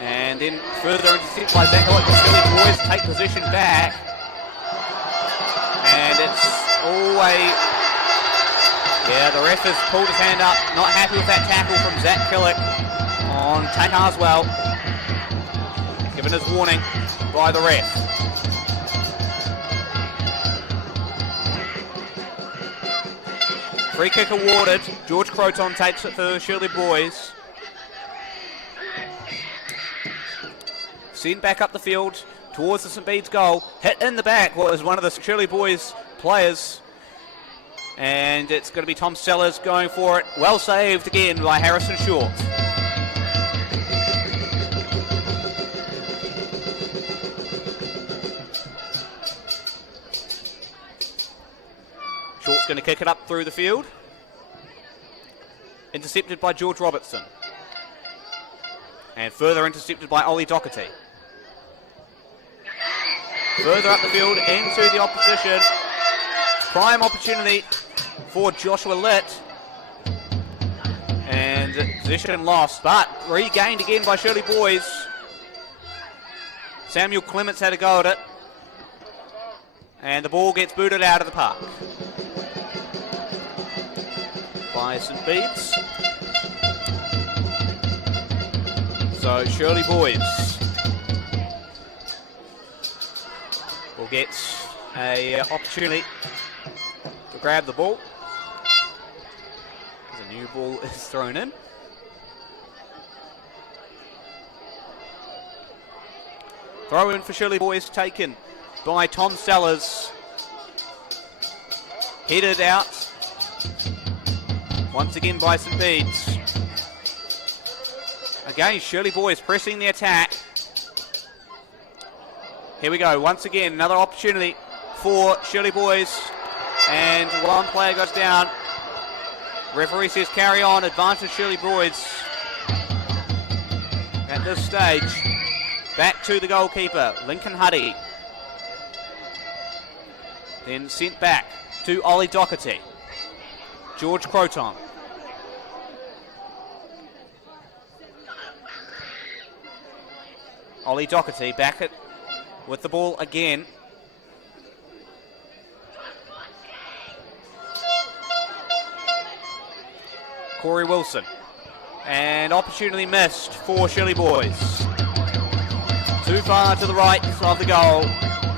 And then further intercepted by Zach Hillett. The Shirley boys take position back. And it's all way. Yeah, the ref has pulled his hand up. Not happy with that tackle from Zach Hillett on Tate Arswell. Given his warning by the ref. Free kick awarded. George Croton takes it for the Shirley boys. Sent back up the field towards the St Bede's goal. Hit in the back was one of the Shirley boys players. And it's going to be Tom Sellers going for it. Well saved again by Harrison Short. Short's going to kick it up through the field. Intercepted by George Robertson. And further intercepted by Ollie Doherty. Further up the field into the opposition. Prime opportunity for Joshua Litt. And position lost, but regained again by Shirley boys. Samuel Clements had a go at it. And the ball gets booted out of the park by St Bede's. So Shirley boys will get an opportunity to grab the ball. As a new ball is thrown in. Throw in for Shirley boys taken by Tom Sellers. Headed out once again by St Bede's. Again, Shirley boys pressing the attack. Here we go, once again, another opportunity for Shirley boys. And one player goes down. Referee says carry on, advantage Shirley Boys at this stage. Back to the goalkeeper, Lincoln Huddy. Then sent back to Ollie Doherty. George Croton. Ollie Doherty back at with the ball again. Corey Wilson. And opportunity missed for Shirley Boys. Too far to the right of the goal,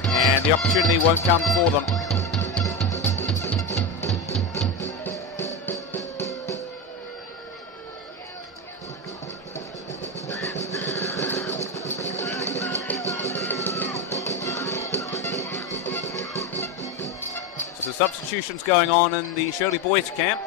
and the opportunity won't come for them. So substitutions going on in the Shirley Boys camp.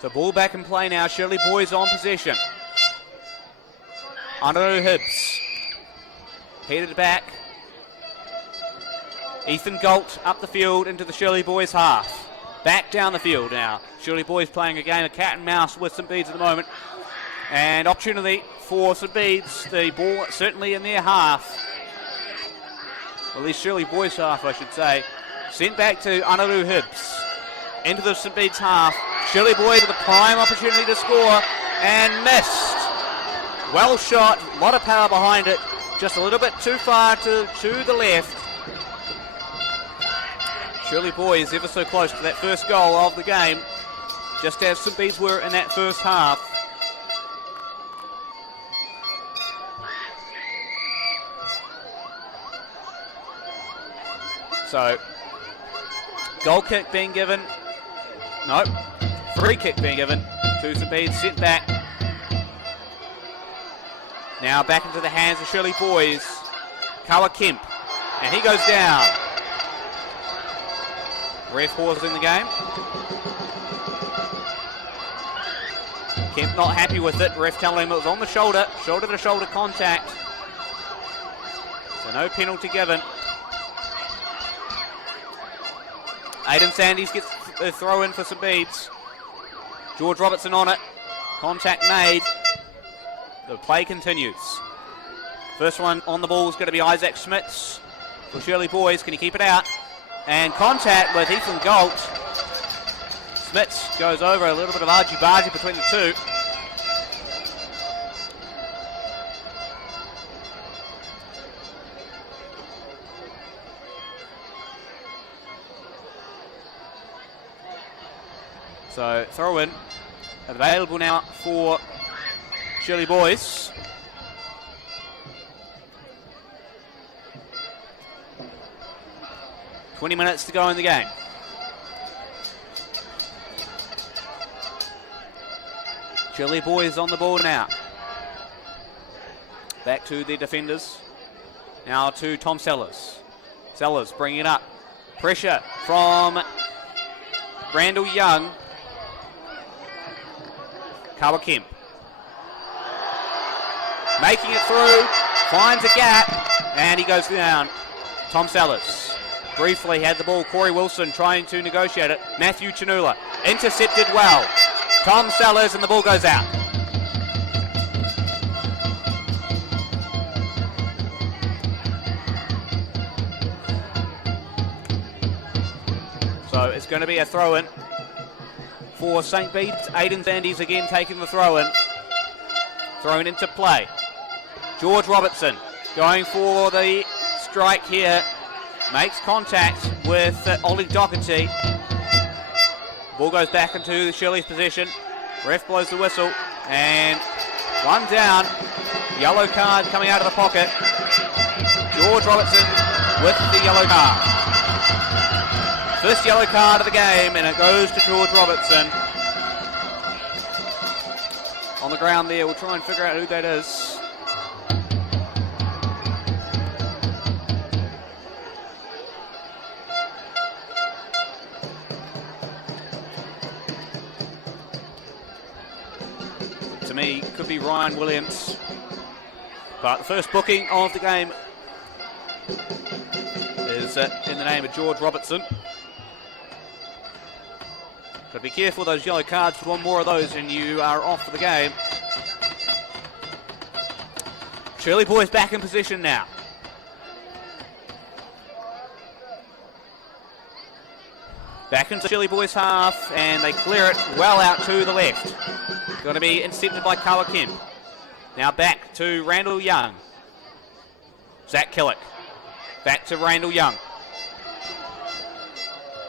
The ball back in play now. Shirley Boys on possession. Anaru Hibbs. Headed back. Ethan Galt up the field into the Shirley Boys half. Back down the field now. Shirley Boys playing a game of cat and mouse with St Bede's at the moment. And opportunity for St Bede's. The ball certainly in their half. Well, at least Shirley Boys half, I should say. Sent back to Anaru Hibbs. Into the St Bede's half. Shirley Boys with a prime opportunity to score and missed. Well shot, a lot of power behind it. Just a little bit too far to the left. Shirley Boys ever so close to that first goal of the game, just as St Bede's were in that first half. So, goal kick being given. Nope. Free kick being given to St Bede, sent back. Now back into the hands of Shirley Boys. Kawa Kemp, and he goes down. Ref pausing the game. Kemp not happy with it. Ref telling him it was on the shoulder, shoulder-to-shoulder contact. So no penalty given. Aidan Sandys gets a throw in for St Bede's. George Robertson on it. Contact made. The play continues. First one on the ball is going to be Isaac Smits for Shirley Boys. Can he keep it out? And contact with Ethan Galt. Smits goes over, a little bit of argy-bargy between the two. So throw in available now for Shirley Boys. "20 minutes to go in the game. Shirley Boys on the ball now. Back to the defenders. Now to Tom Sellers. Sellers bringing it up. Pressure from Randall Young. Kawa Kemp. Making it through. Finds a gap. And he goes down. Tom Sellers. Briefly had the ball. Corey Wilson trying to negotiate it. Matthew Chanula. Intercepted well. Tom Sellers, and the ball goes out. So it's going to be a throw-in for St Bede's. Aidan Sandys again taking the throw-in. Thrown into play. George Robertson going for the strike here. Makes contact with Ollie Doherty. Ball goes back into the Shirley's possession. Ref blows the whistle. And one down. Yellow card coming out of the pocket. George Robertson with the yellow card. First yellow card of the game, and it goes to George Robertson. On the ground there, we'll try and figure out who that is. to me could be Ryan Williams. But the first booking of the game is in the name of George Robertson. Got to be careful of those yellow cards. One more of those and you are off for the game. Shirley boys back in position now. Back into Shirley boys half, and they clear it well out to the left. Going to be intercepted by Carla Kemp. Now back to Randall Young. Zach Killick. Back to Randall Young.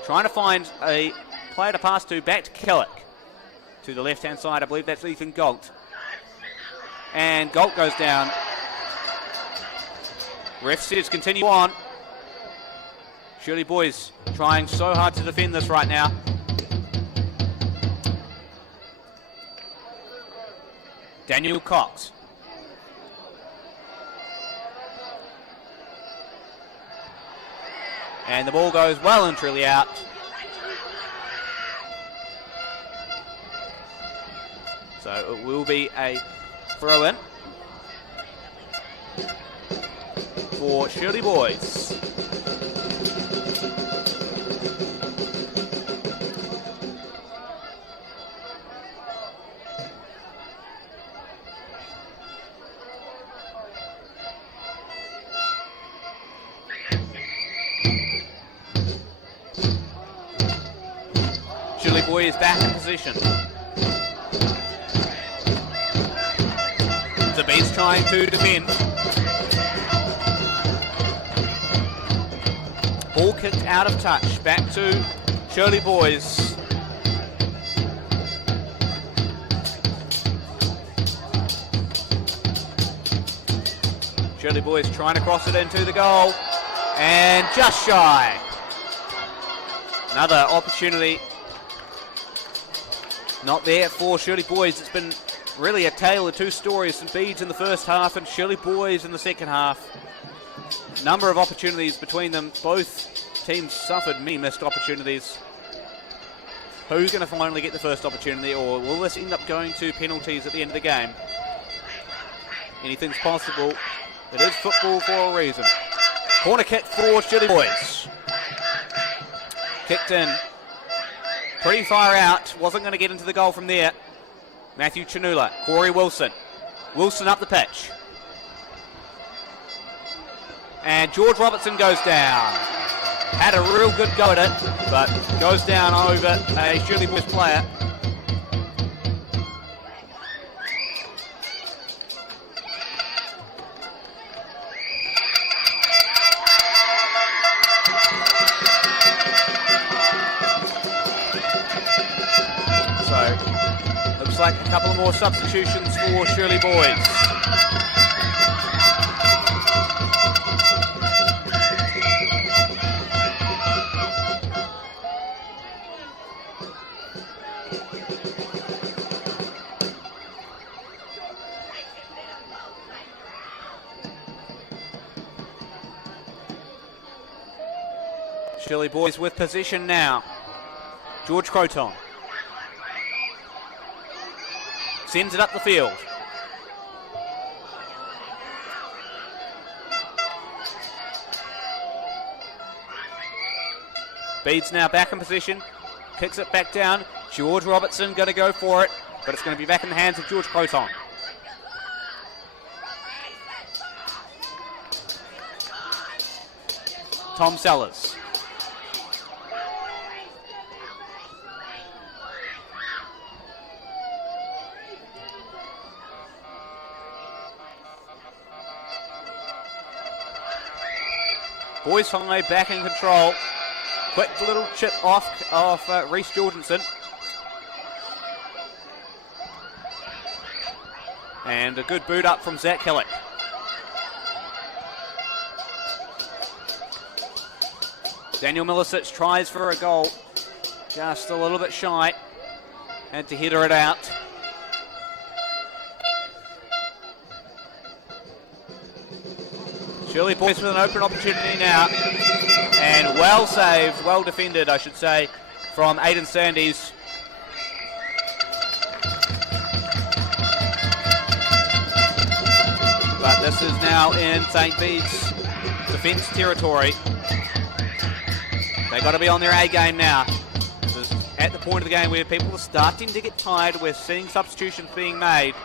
Trying to find a player to pass to. Back to Killick. To the left-hand side, I believe that's Ethan Galt. And Galt goes down. Ref says continue on. Shirley boys trying so hard to defend this right now. Daniel Cox. And the ball goes well and truly out. So it will be a throw-in for Shirley boys. Shirley boy is back in position. The Bede's trying to defend. Ball kicked out of touch. Back to Shirley boys. Shirley boys trying to cross it into the goal. And just shy. Another opportunity. Not there for Shirley boys. It's been really a tale of two stories. St Bede's in the first half and Shirley boys in the second half. Number of opportunities between them. Both teams suffered many missed opportunities. Who's going to finally get the first opportunity, or will this end up going to penalties at the end of the game? Anything's possible. It is football for a reason. Corner kick for Shirley boys. Kicked in. Pretty far out. Wasn't going to get into the goal from there. Matthew Chanula. Corey Wilson. Wilson up the pitch. And George Robertson goes down. Had a real good go at it, but goes down over a Shirley boys player. Looks like a couple of more substitutions for Shirley boys. Shirley boys with possession now. George Croton. Sends it up the field. Bede's now back in position. Kicks it back down. George Robertson going to go for it, but it's going to be back in the hands of George Croton. Tom Sellers. Boys high, back in control. Quick little chip off Reece Jorgensen. And a good boot up from Zach Killick. Daniel Milicic tries for a goal. Just a little bit shy. Had to header it out. Shirley boys with an open opportunity now. And well saved, well defended, I should say, from Aidan Sandys. But this is now in St. Bede's defence territory. They've got to be on their A game now. This is at the point of the game where people are starting to get tired. We're seeing substitutions being made.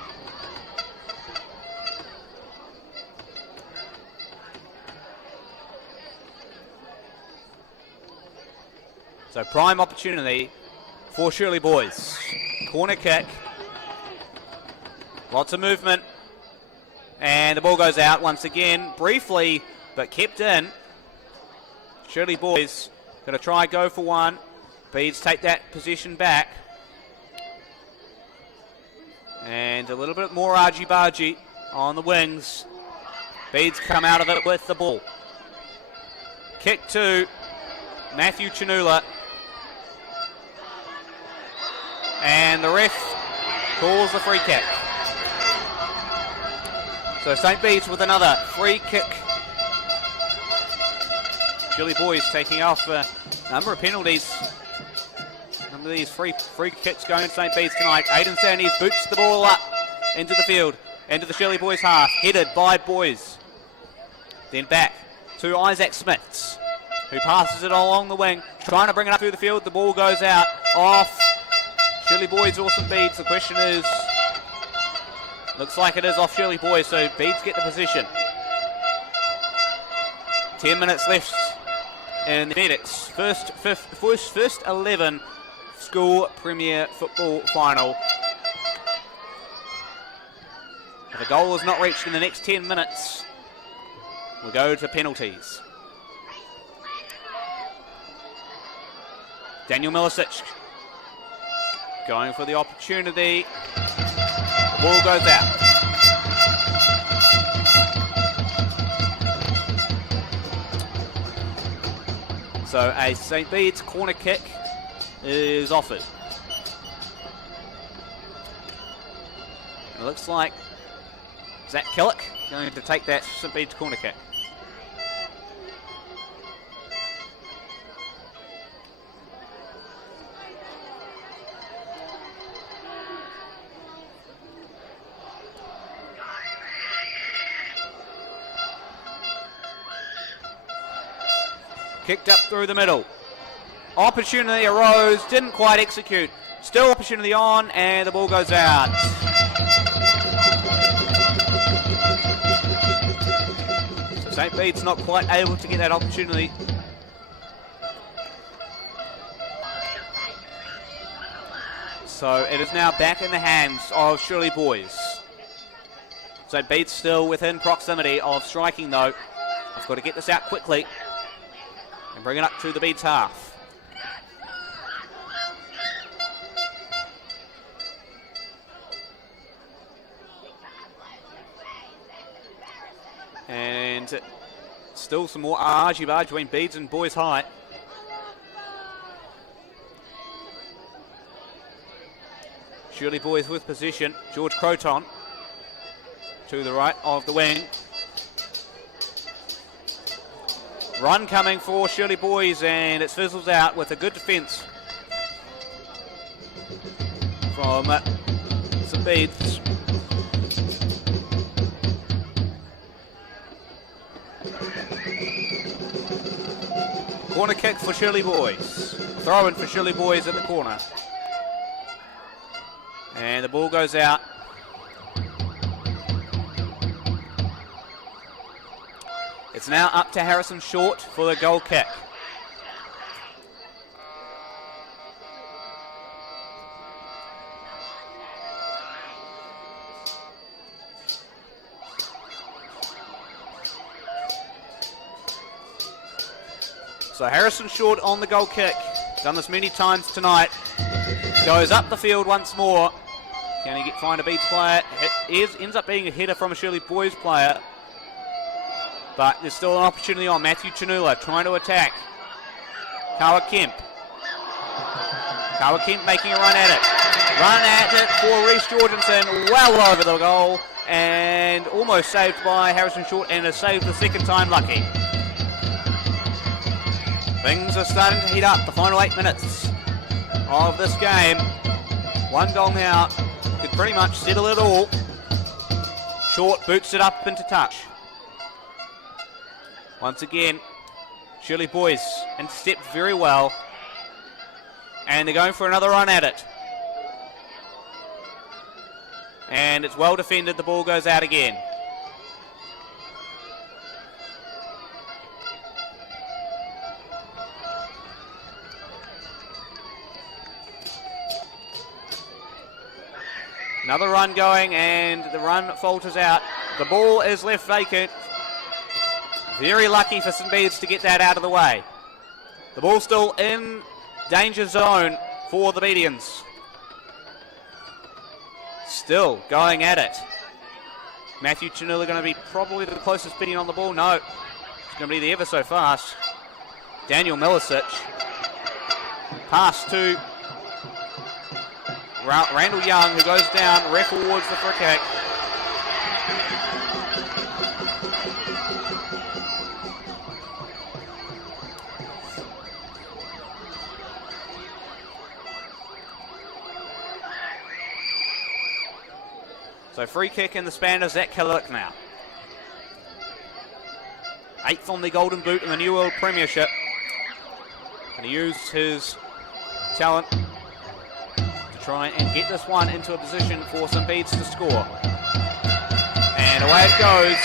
So prime opportunity for Shirley boys. Corner kick. Lots of movement. And the ball goes out once again, briefly, but kept in. Shirley boys going to try go for one. Bedes take that position back. And a little bit more argy-bargy on the wings. Bedes come out of it with the ball. Kick to Matthew Chanula. And the ref calls the free kick. So St. Bede's with another free kick. Shirley boys taking off a number of penalties. Number of these free kicks going to St. Bede's tonight. Aidan Sandys boots the ball up into the field, into the Shirley boys half, headed by boys. Then back to Isaac Smiths, who passes it along the wing, trying to bring it up through the field. The ball goes out off Shirley boys or St. Bede's. The question is, looks like it is off Shirley boys, so Bedes get the position. 10 minutes left in the Connetics first 11 school Premier football final. If a goal is not reached in the next 10 minutes, we'll go to penalties. Daniel Milicic going for the opportunity. The ball goes out. So a St. Bede's corner kick is offered. It looks like Zach Killick going to take that St. Bede's corner kick. Kicked up through the middle. Opportunity arose, didn't quite execute. Still opportunity on, and the ball goes out. So St. Bede's not quite able to get that opportunity. So it is now back in the hands of Shirley boys. St. Bede's still within proximity of striking though. I've got to get this out quickly and bring it up to the Bedes half. And still some more argy-bargy between Bedes and boys high. Shirley boys with position. George Croton to the right of the wing. Run coming for Shirley boys, and it fizzles out with a good defence from St. Bede's. Corner kick for Shirley boys. Throw in for Shirley boys at the corner. And the ball goes out. It's now up to Harrison Short for the goal kick. So Harrison Short on the goal kick. Done this many times tonight. Goes up the field once more. Can he find a Bedes player? Ends up being a header from a Shirley boys player. But there's still an opportunity on. Matthew Chanula trying to attack. Kawa Kemp. Kawa Kemp making a run at it. Run at it for Reece Jorgensen. Well over the goal. And almost saved by Harrison Short. And is saved the second time lucky. Things are starting to heat up. The final 8 minutes of this game. One goal now could pretty much settle it all. short, boots it up into touch. Once again, Shirley boys intercept very well. And they're going for another run at it. And it's well defended, the ball goes out again. Another run going, and the run falters out. The ball is left vacant. Very lucky for St Bede's to get that out of the way. The ball's still in danger zone for the Bedeians. Still going at it. Matthew Chanula going to be probably the closest Bedeian on the ball. No, it's going to be the ever so fast Daniel Milicic. Pass to Randall Young, who goes down. Ref awards the free kick. So free kick in the span of Zach Killick now. 8th on the Golden Boot in the New World Premiership. And he used his talent to try and get this one into a position for St Bede's to score. And away it goes.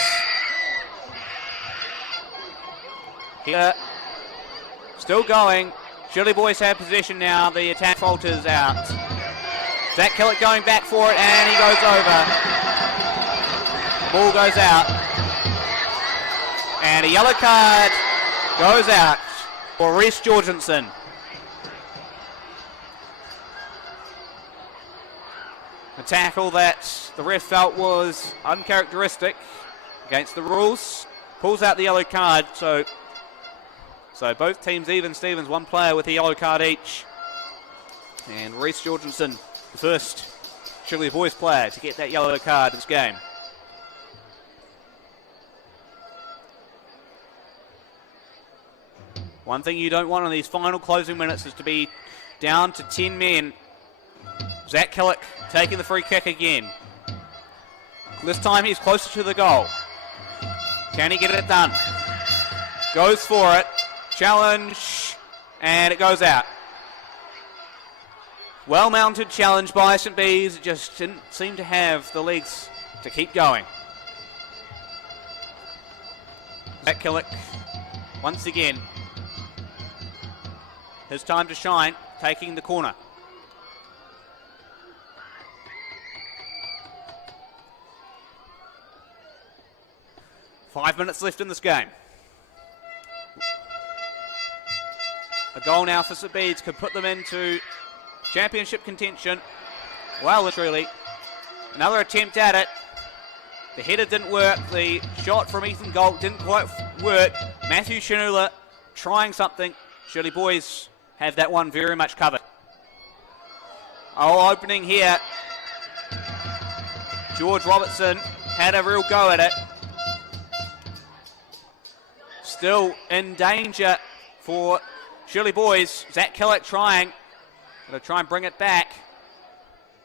Here, still going. Shirley boys have possession now. The attack falters out. Zach Killick going back for it, and he goes over. The ball goes out. And a yellow card goes out for Reece Jorgensen. A tackle that the ref felt was uncharacteristic against the rules. Pulls out the yellow card, so both teams even Stevens, one player with a yellow card each. And Reece Jorgensen, the first Shirley boys player to get that yellow card this game. One thing you don't want in these final closing minutes is to be down to 10 men. Zach Killick taking the free kick again. This time he's closer to the goal. Can he get it done? Goes for it. Challenge. And it goes out. Well-mounted challenge by St Bede's. Just didn't seem to have the legs to keep going. Zach Killick, once again, his time to shine, taking the corner. Five minutes left in this game. A goal now for St Bede's could put them into championship contention. Well and truly. Another attempt at it. The header didn't work. The shot from Ethan Galt didn't quite work. Matthew Chanula trying something. Shirley boys have that one very much covered. Oh, opening here. George Robertson had a real go at it. Still in danger for Shirley boys. Zach Killick trying. Going to try and bring it back.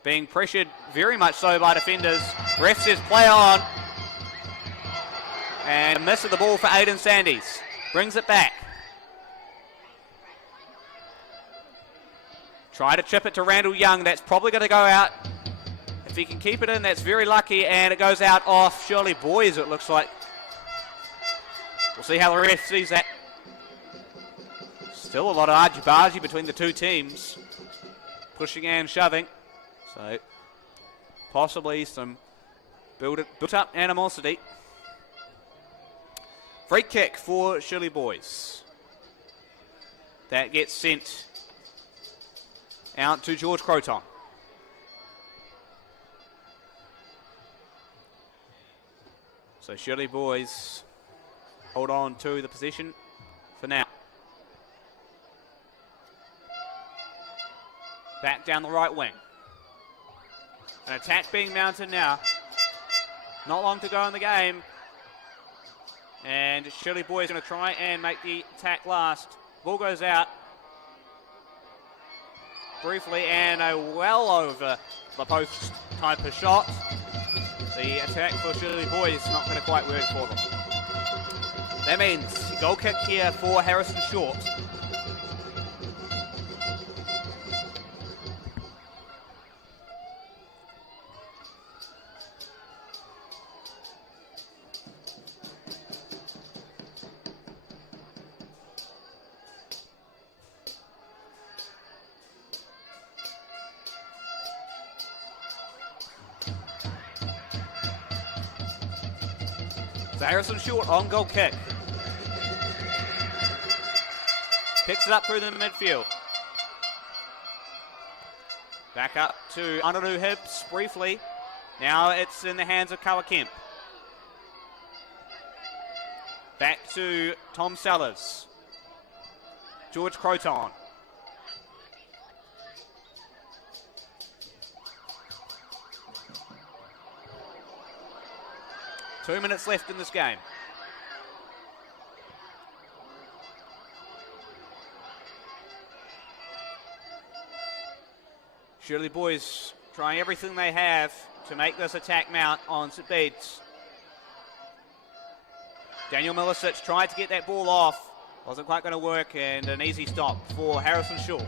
Being pressured very much so by defenders. Ref says play on. And a miss of the ball for Aidan Sandys. Brings it back. Try to chip it to Randall Young. That's probably going to go out. If he can keep it in, that's very lucky. And it goes out off Shirley boys, it looks like. We'll see how the ref sees that. Still a lot of argy-bargy between the two teams. Pushing and shoving. So possibly some built-up animosity. Free kick for Shirley boys. That gets sent out to George Croton. So Shirley boys hold on to the position for now. Back down the right wing. An attack being mounted now. Not long to go in the game. And Shirley boys going to try and make the attack last. Ball goes out. Briefly, and a well over the post type of shot. The attack for Shirley Boys not going to quite work for them. That means goal kick here for Harrison Short. So Harrison Short on goal kick. Picks it up through the midfield. Back up to Anaru Hibbs briefly. Now it's in the hands of Kawa Kemp. Back to Tom Sellers. George Croton. Two minutes left in this game. Shirley Boys trying everything they have to make this attack mount on St Bede's. Daniel Milicic tried to get that ball off. Wasn't quite going to work, and an easy stop for Harrison Short.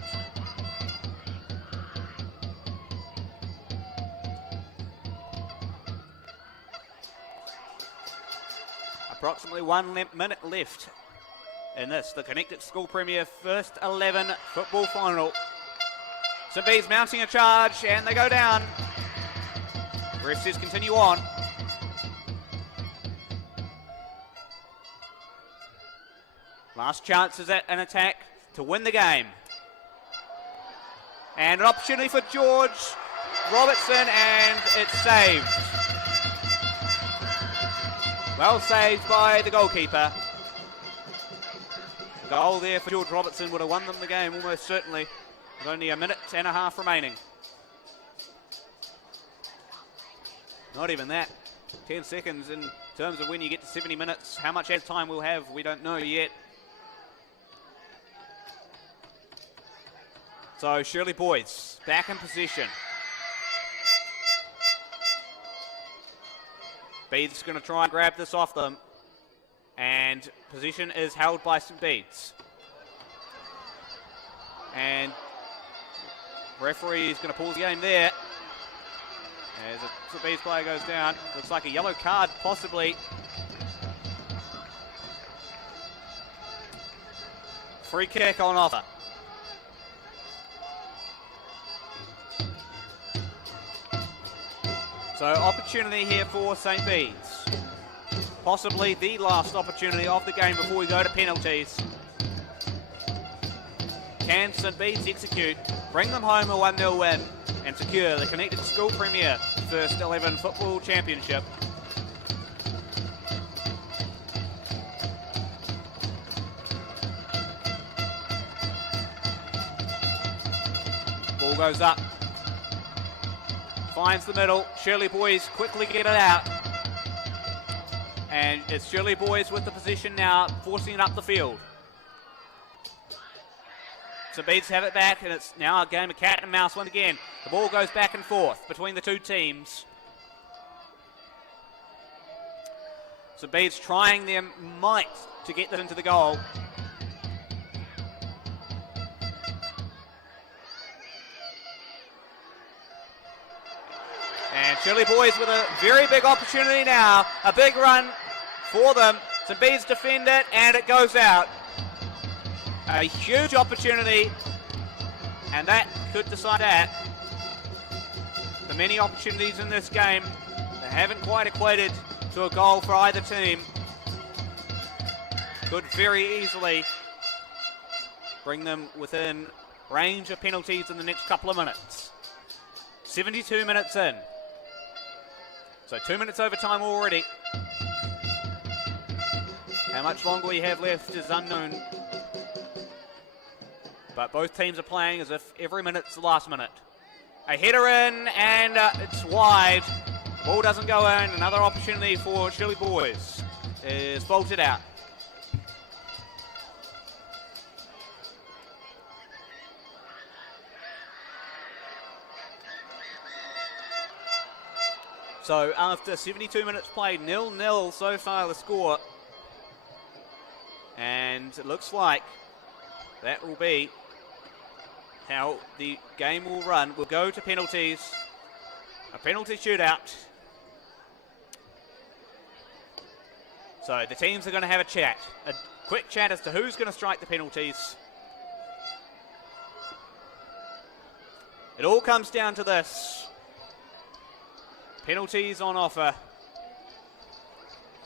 Approximately 1 minute left in this, the Connecticut School Premier First 11 football final. St Bede's mounting a charge, and they go down. Ref says continue on. Last chances at an attack to win the game. And an opportunity for George Robertson, and it's saved. Well saved by the goalkeeper. Goal there for George Robertson would have won them the game almost certainly, with only a minute and a half remaining. Not even that. 10 seconds in terms of when you get to 70 minutes. How much added time we'll have, we don't know yet. So Shirley Boys back in possession. Bede's going to try and grab this off them. And position is held by St Bede's. And referee is going to pause the game there. As a St Bede's player goes down. Looks like a yellow card possibly. Free kick on offer. So opportunity here for St Bede's. Possibly the last opportunity of the game before we go to penalties. Can St Bede's execute, bring them home a 1-0 win, and secure the Connecticut School Premier First 11 Football Championship? Ball goes up. Finds the middle. Shirley Boys quickly get it out. And it's Shirley Boys with the position now, forcing it up the field. St Bede's have it back, and it's now a game of cat and mouse once again. The ball goes back and forth between the two teams. St Bede's trying their might to get that into the goal. And Shirley Boys with a very big opportunity now. A big run for them. St Bede's defend it, and it goes out. A huge opportunity, and that could decide that. The many opportunities in this game, they haven't quite equated to a goal for either team. Could very easily bring them within range of penalties in the next couple of minutes. 72 minutes in. So 2 minutes overtime already. How much longer we have left is unknown. But both teams are playing as if every minute's the last minute. A header in, and it's wide. Ball doesn't go in. Another opportunity for Shirley Boys is vaulted out. So after 72 minutes played, 0-0 so far the score. And it looks like that will be how the game will run. We'll go to penalties. A penalty shootout. So the teams are going to have a chat. A quick chat as to who's going to strike the penalties. It all comes down to this. Penalties on offer.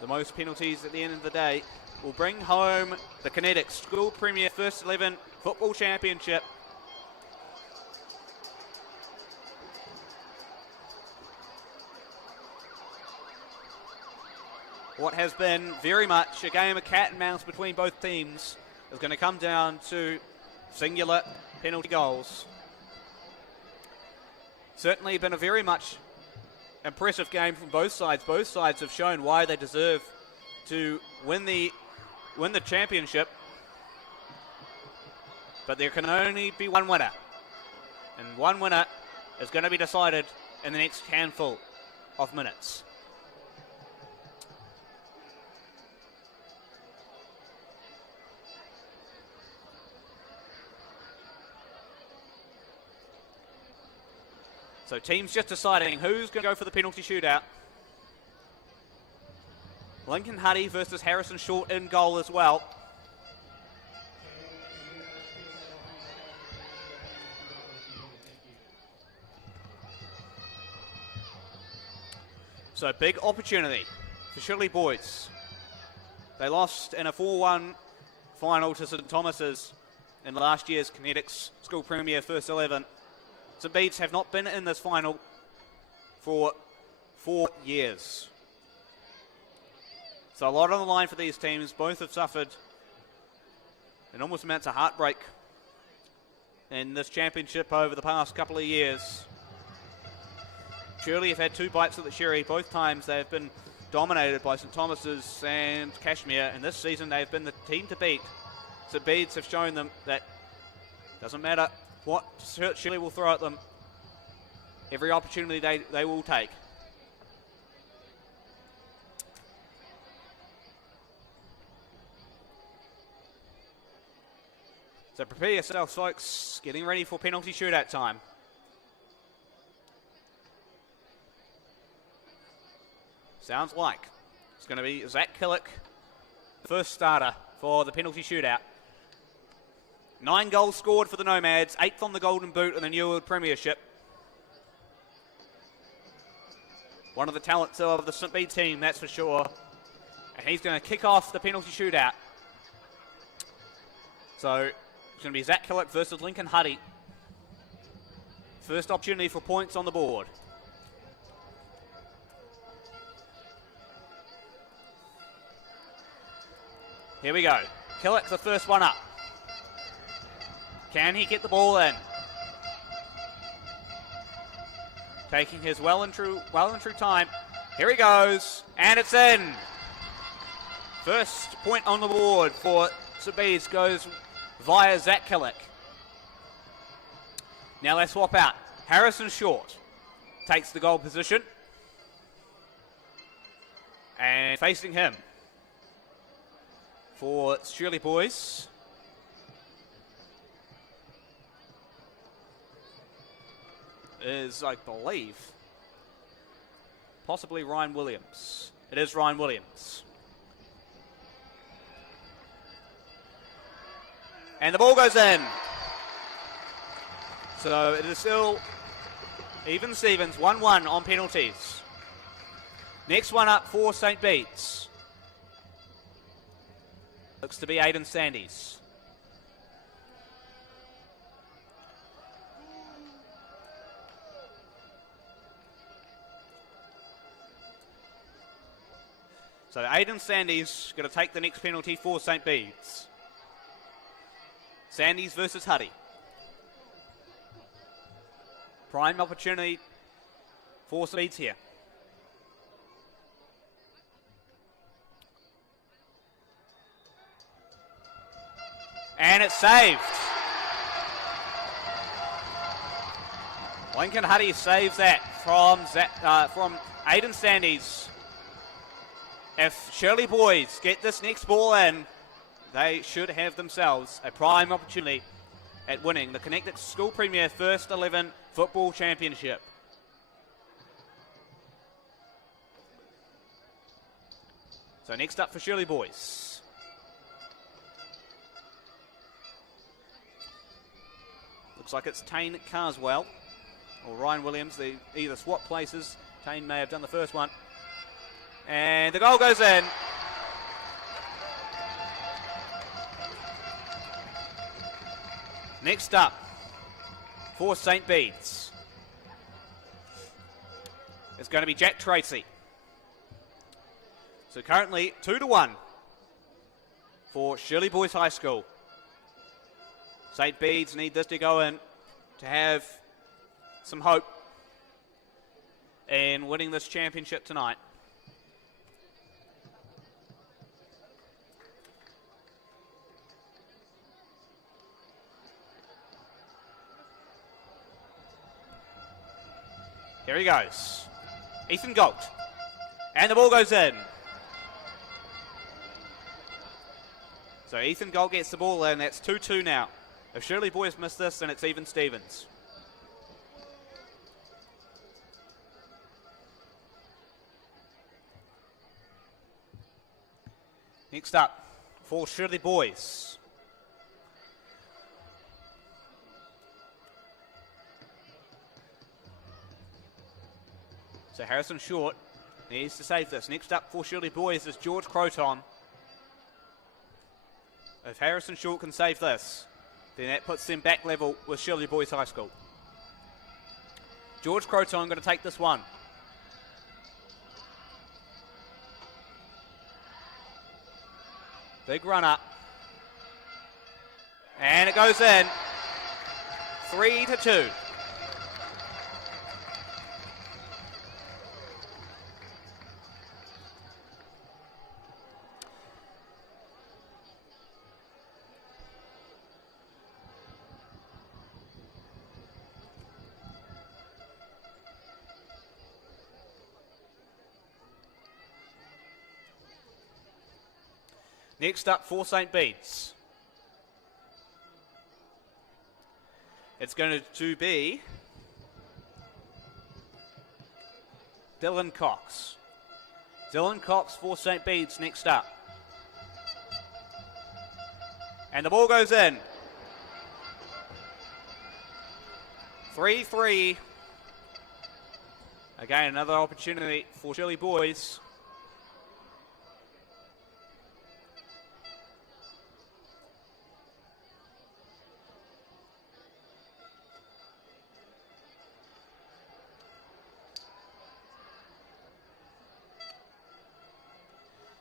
The most penalties at the end of the day will bring home the Connetics School Premier First 11 Football Championship. What has been very much a game of cat and mouse between both teams is going to come down to singular penalty goals. Certainly been a very much impressive game from both sides. Both sides have shown why they deserve to win the championship. But there can only be one winner. And one winner is going to be decided in the next handful of minutes. So teams just deciding who's going to go for the penalty shootout. Lincoln Huddy versus Harrison Short in goal as well. So big opportunity for Shirley boys. They lost in a 4-1 final to St Thomas's in last year's Connetics School Premier First 11. St Bede's have not been in this final for 4 years. So a lot on the line for these teams. Both have suffered an almost amount of heartbreak in this championship over the past couple of years. Shirley have had 2 bites at the sherry. Both times they have been dominated by St Thomas's and Kashmir, and this season they have been the team to beat. St Bede's have shown them that doesn't matter what Shirley will throw at them, every opportunity they will take. So prepare yourselves, folks. Getting ready for penalty shootout time. Sounds like it's going to be Zach Killick, the first starter for the penalty shootout. 9 goals scored for the Nomads, 8th on the Golden Boot in the New World Premiership. One of the talents of the St Bede team, that's for sure. And he's going to kick off the penalty shootout. So it's going to be Zach Killick versus Lincoln Huddy. First opportunity for points on the board. Here we go. Killick, the first one up. Can he get the ball in? Taking his well and true time. Here he goes, and it's in. First point on the board for St Bede's goes via Zach Killick. Now they swap out. Harrison Short takes the goal position. And facing him for Shirley boys is, I believe, possibly Ryan Williams. It is Ryan Williams. And the ball goes in. So it is still even Stevens, 1-1 on penalties. Next one up for St Bede's. Looks to be Aidan Sandys. So Aidan Sandys going to take the next penalty for St Bede's. Sandys versus Huddy. Prime opportunity for St Bede's here. And it's saved. Lincoln Huddy saves that from Aiden Standys. If Shirley boys get this next ball in, they should have themselves a prime opportunity at winning the Connecticut School Premier First 11 Football Championship. So next up for Shirley boys. Looks like it's Tane Carswell or Ryan Williams. They either swap places. Tane may have done the first one. And the goal goes in. Next up for St. Bede's, it's going to be Jack Tracy. So currently 2-1 for Shirley Boys High School. St. Bede's need this to go in to have some hope in winning this championship tonight. Here he goes. Ethan Galt. And the ball goes in. So Ethan Galt gets the ball in. That's 2-2 now. If Shirley boys miss this, then it's even Stevens. Next up for Shirley boys. So Harrison Short needs to save this. Next up for Shirley boys is George Croton. If Harrison Short can save this, then that puts them back level with Shirley Boys High School. George Croton going to take this one. Big run up. And it goes in. 3-2. Next up for St. Bede's, it's going to be Dylan Cox. Dylan Cox for St. Bede's next up. And the ball goes in. 3-3. Again, another opportunity for Shirley boys.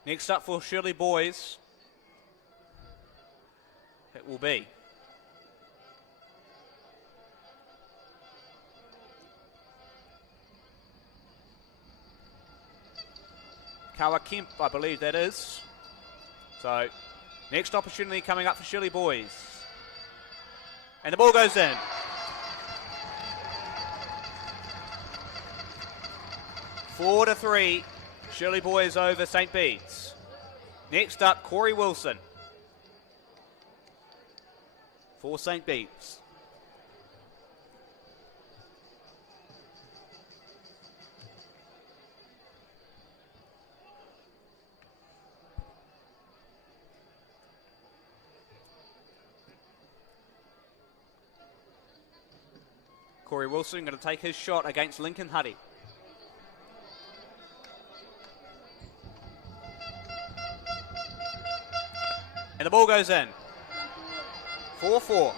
Next up for Shirley boys, it will be Kawa Kemp, I believe that is. So, next opportunity coming up for Shirley boys. And the ball goes in. Four to 3. Shirley boys over St. Bede's. Next up, Corey Wilson for St. Bede's. Corey Wilson going to take his shot against Lincoln Huddy. And the ball goes in. 4-4.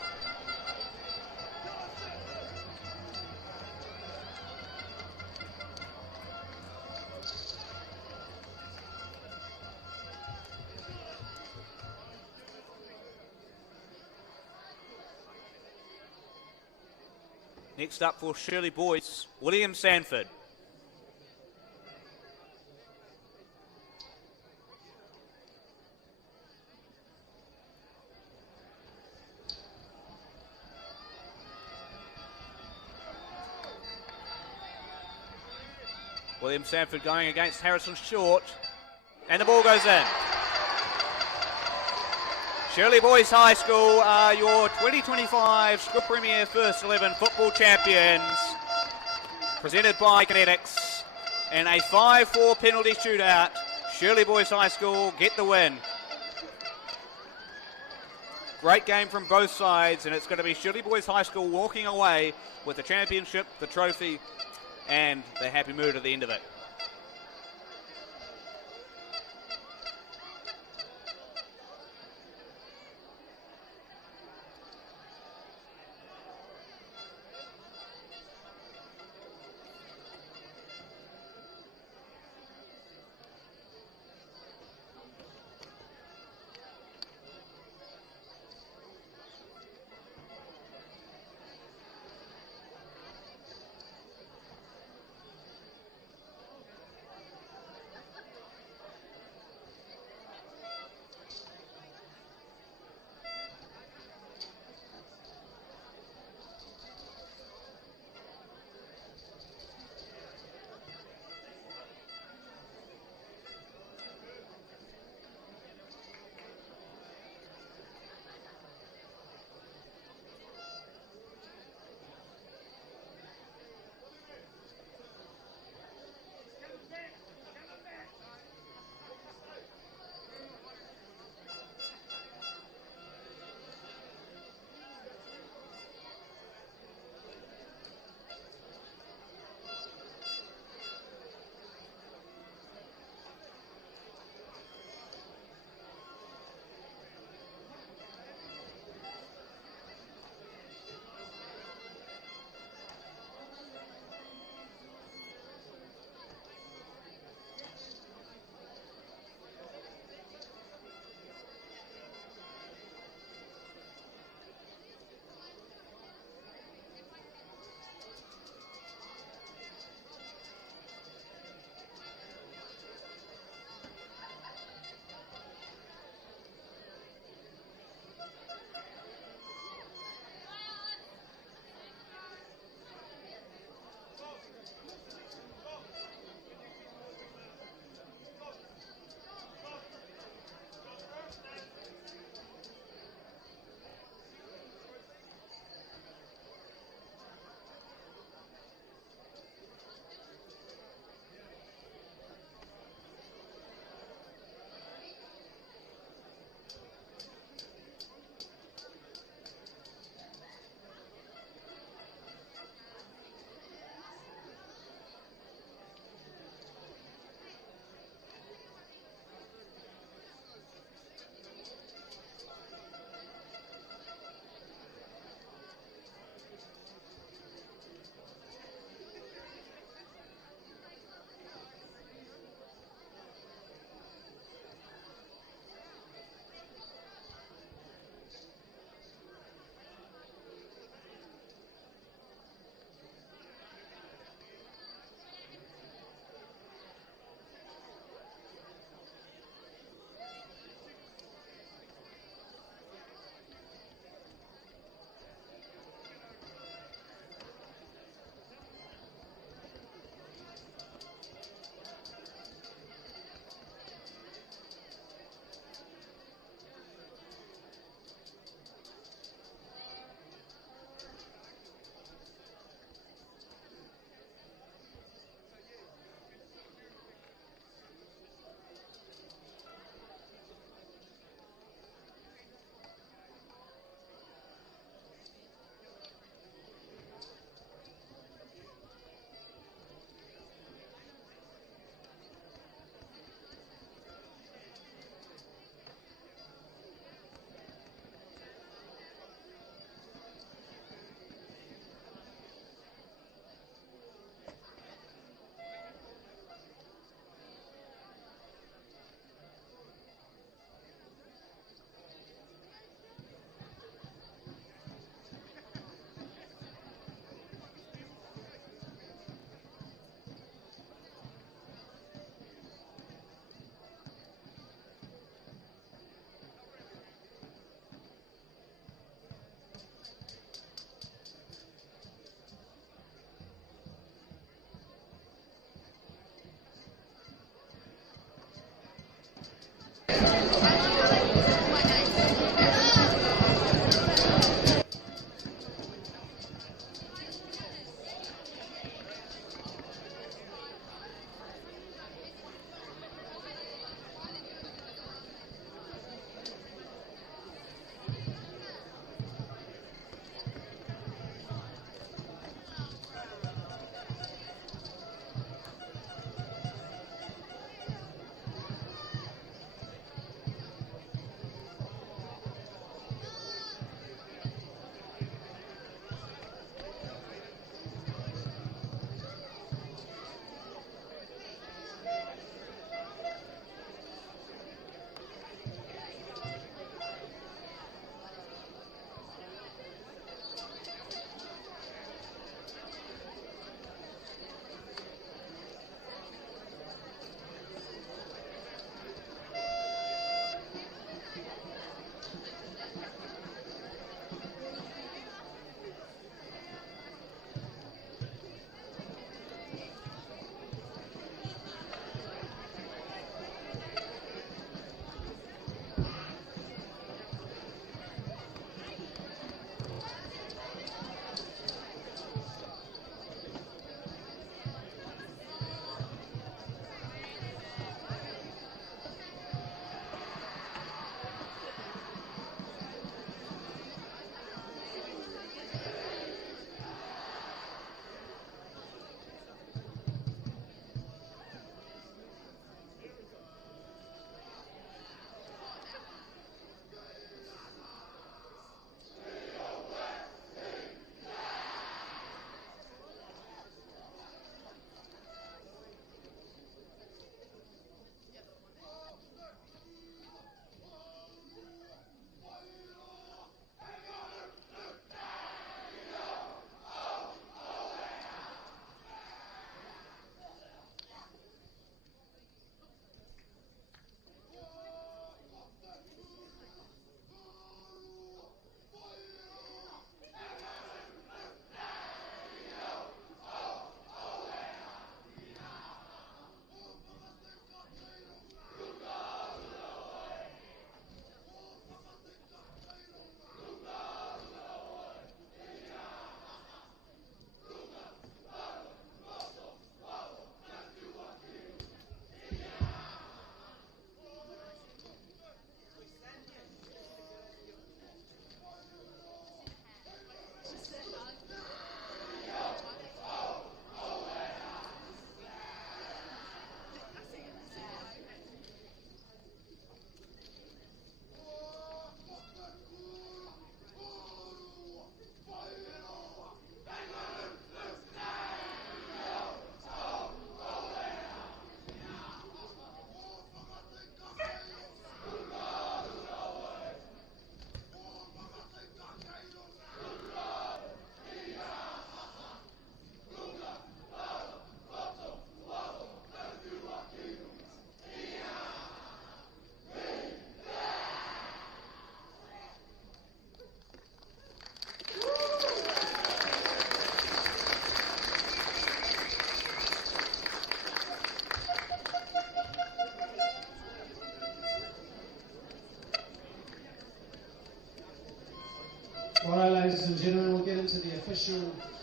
Next up for Shirley boys, William Sanford. William Sanford going against Harrison Short. And the ball goes in. Shirley Boys High School are your 2025 School Premier First 11 football champions. Presented by Connetics. In a 5-4 penalty shootout, Shirley Boys High School get the win. Great game from both sides, and it's going to be Shirley Boys High School walking away with the championship, the trophy, and the happy mood at the end of it.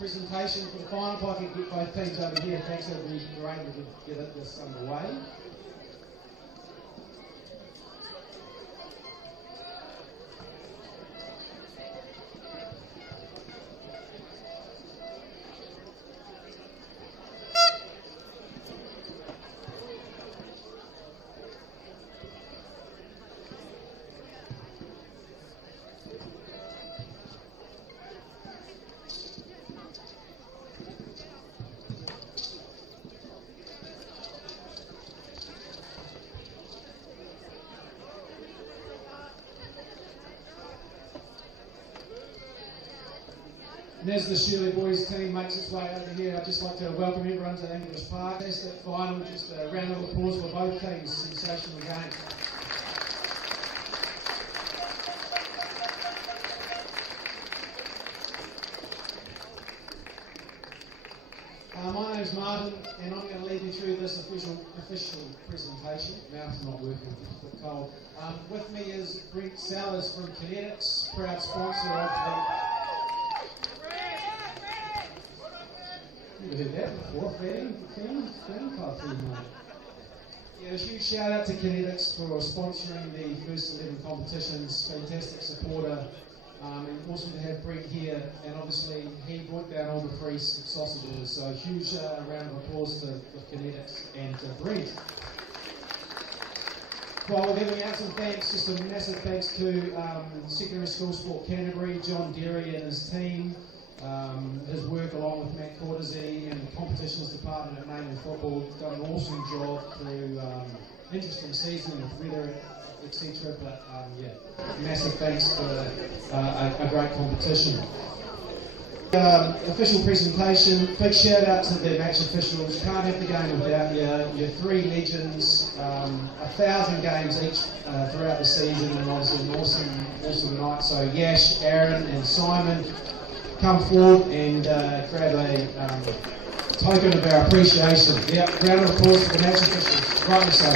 presentation for the final. If I could get both teams over here, thanks, that would be great. We could get this underway. And as the Shirley boys team makes its way over here, I'd just like to welcome everyone to English Park. Fantastic final, just a round of applause for both teams. Sensational game. My name's Martin, and I'm going to lead you through this official presentation. Mouth's not working, it's a bit cold. With me is Brent Sellers from Connetics, proud sponsor of the... You've heard that before, fan club team, mate. Yeah, a huge shout out to Connetics for sponsoring the first 11 competitions. Fantastic supporter, and awesome to have Brent here. And obviously, he brought down all the free sausages. So a huge round of applause to Connetics and Brent. While we're giving out some thanks, just a massive thanks to Secondary School Sport Canterbury, John Derry and his team. His work along with Matt Cortesy and the competitions department at Main Football done an awesome job through interesting season with weather, etc. But yeah, massive thanks for a great competition. Official presentation, big shout out to the match officials. Can't have the game without your three legends. 1,000 games each throughout the season, and obviously an awesome night. So Yash, Aaron and Simon, come forward and grab a token of our appreciation. Yep, round of applause for the match officials. Rightly so.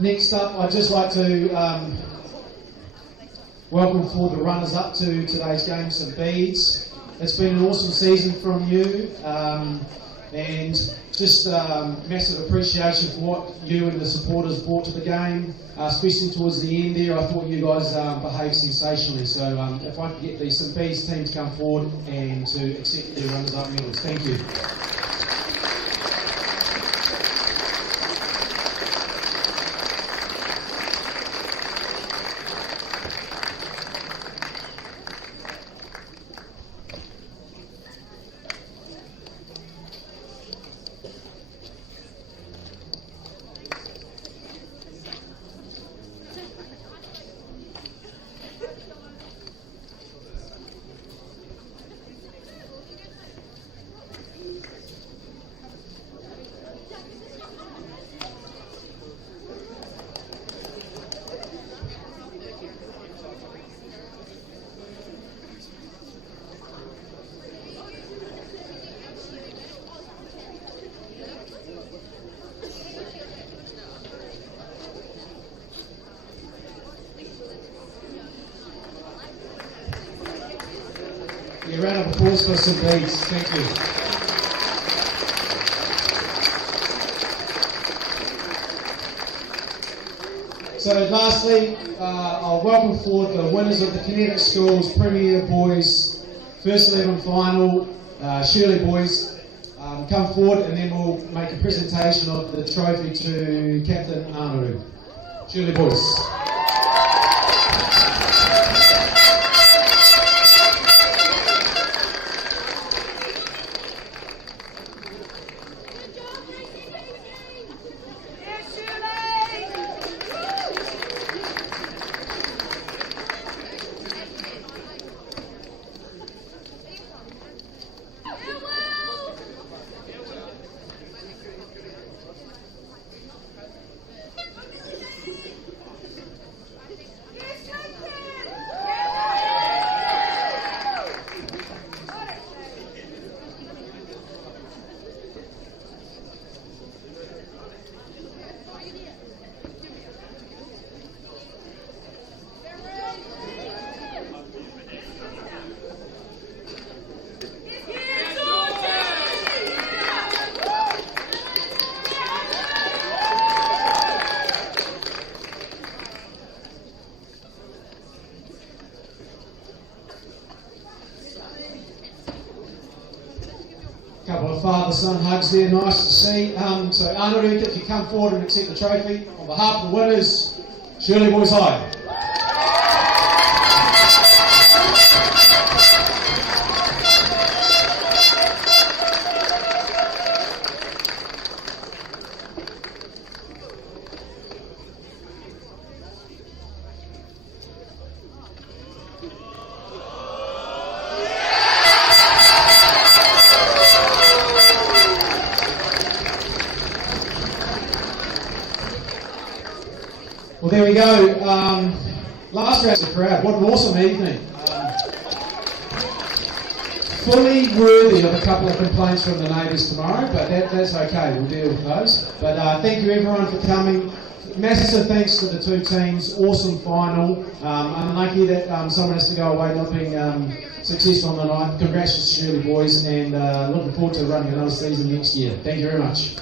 Next up, I'd just like to welcome for the runners-up to today's game, St Bede's. It's been an awesome season from you, and just massive appreciation for what you and the supporters brought to the game, especially towards the end there. I thought you guys behaved sensationally. So if I could get the St Bede's team to come forward and to accept their runners-up medals. Thank you. A round of applause for St Bede's. Thank you. So lastly, I'll welcome forward the winners of the Connetics Schools Premier Boys First 11 Final, Shirley Boys. Come forward and then we'll make a presentation of the trophy to Captain Arnaud. Shirley Boys. Couple of father-son hugs there, nice to see. So Arnold, if you come forward and accept the trophy, on behalf of the winners, Shirley Boys High. Well, there we go. Last round of the crowd. What an awesome evening. Fully worthy of a couple of complaints from the neighbours tomorrow, but that's okay. We'll deal with those. But thank you everyone for coming. Massive thanks to the two teams. Awesome final. Unlucky that someone has to go away not being successful on the night. Congrats to Shirley boys, and looking forward to running another season next year. Thank you very much.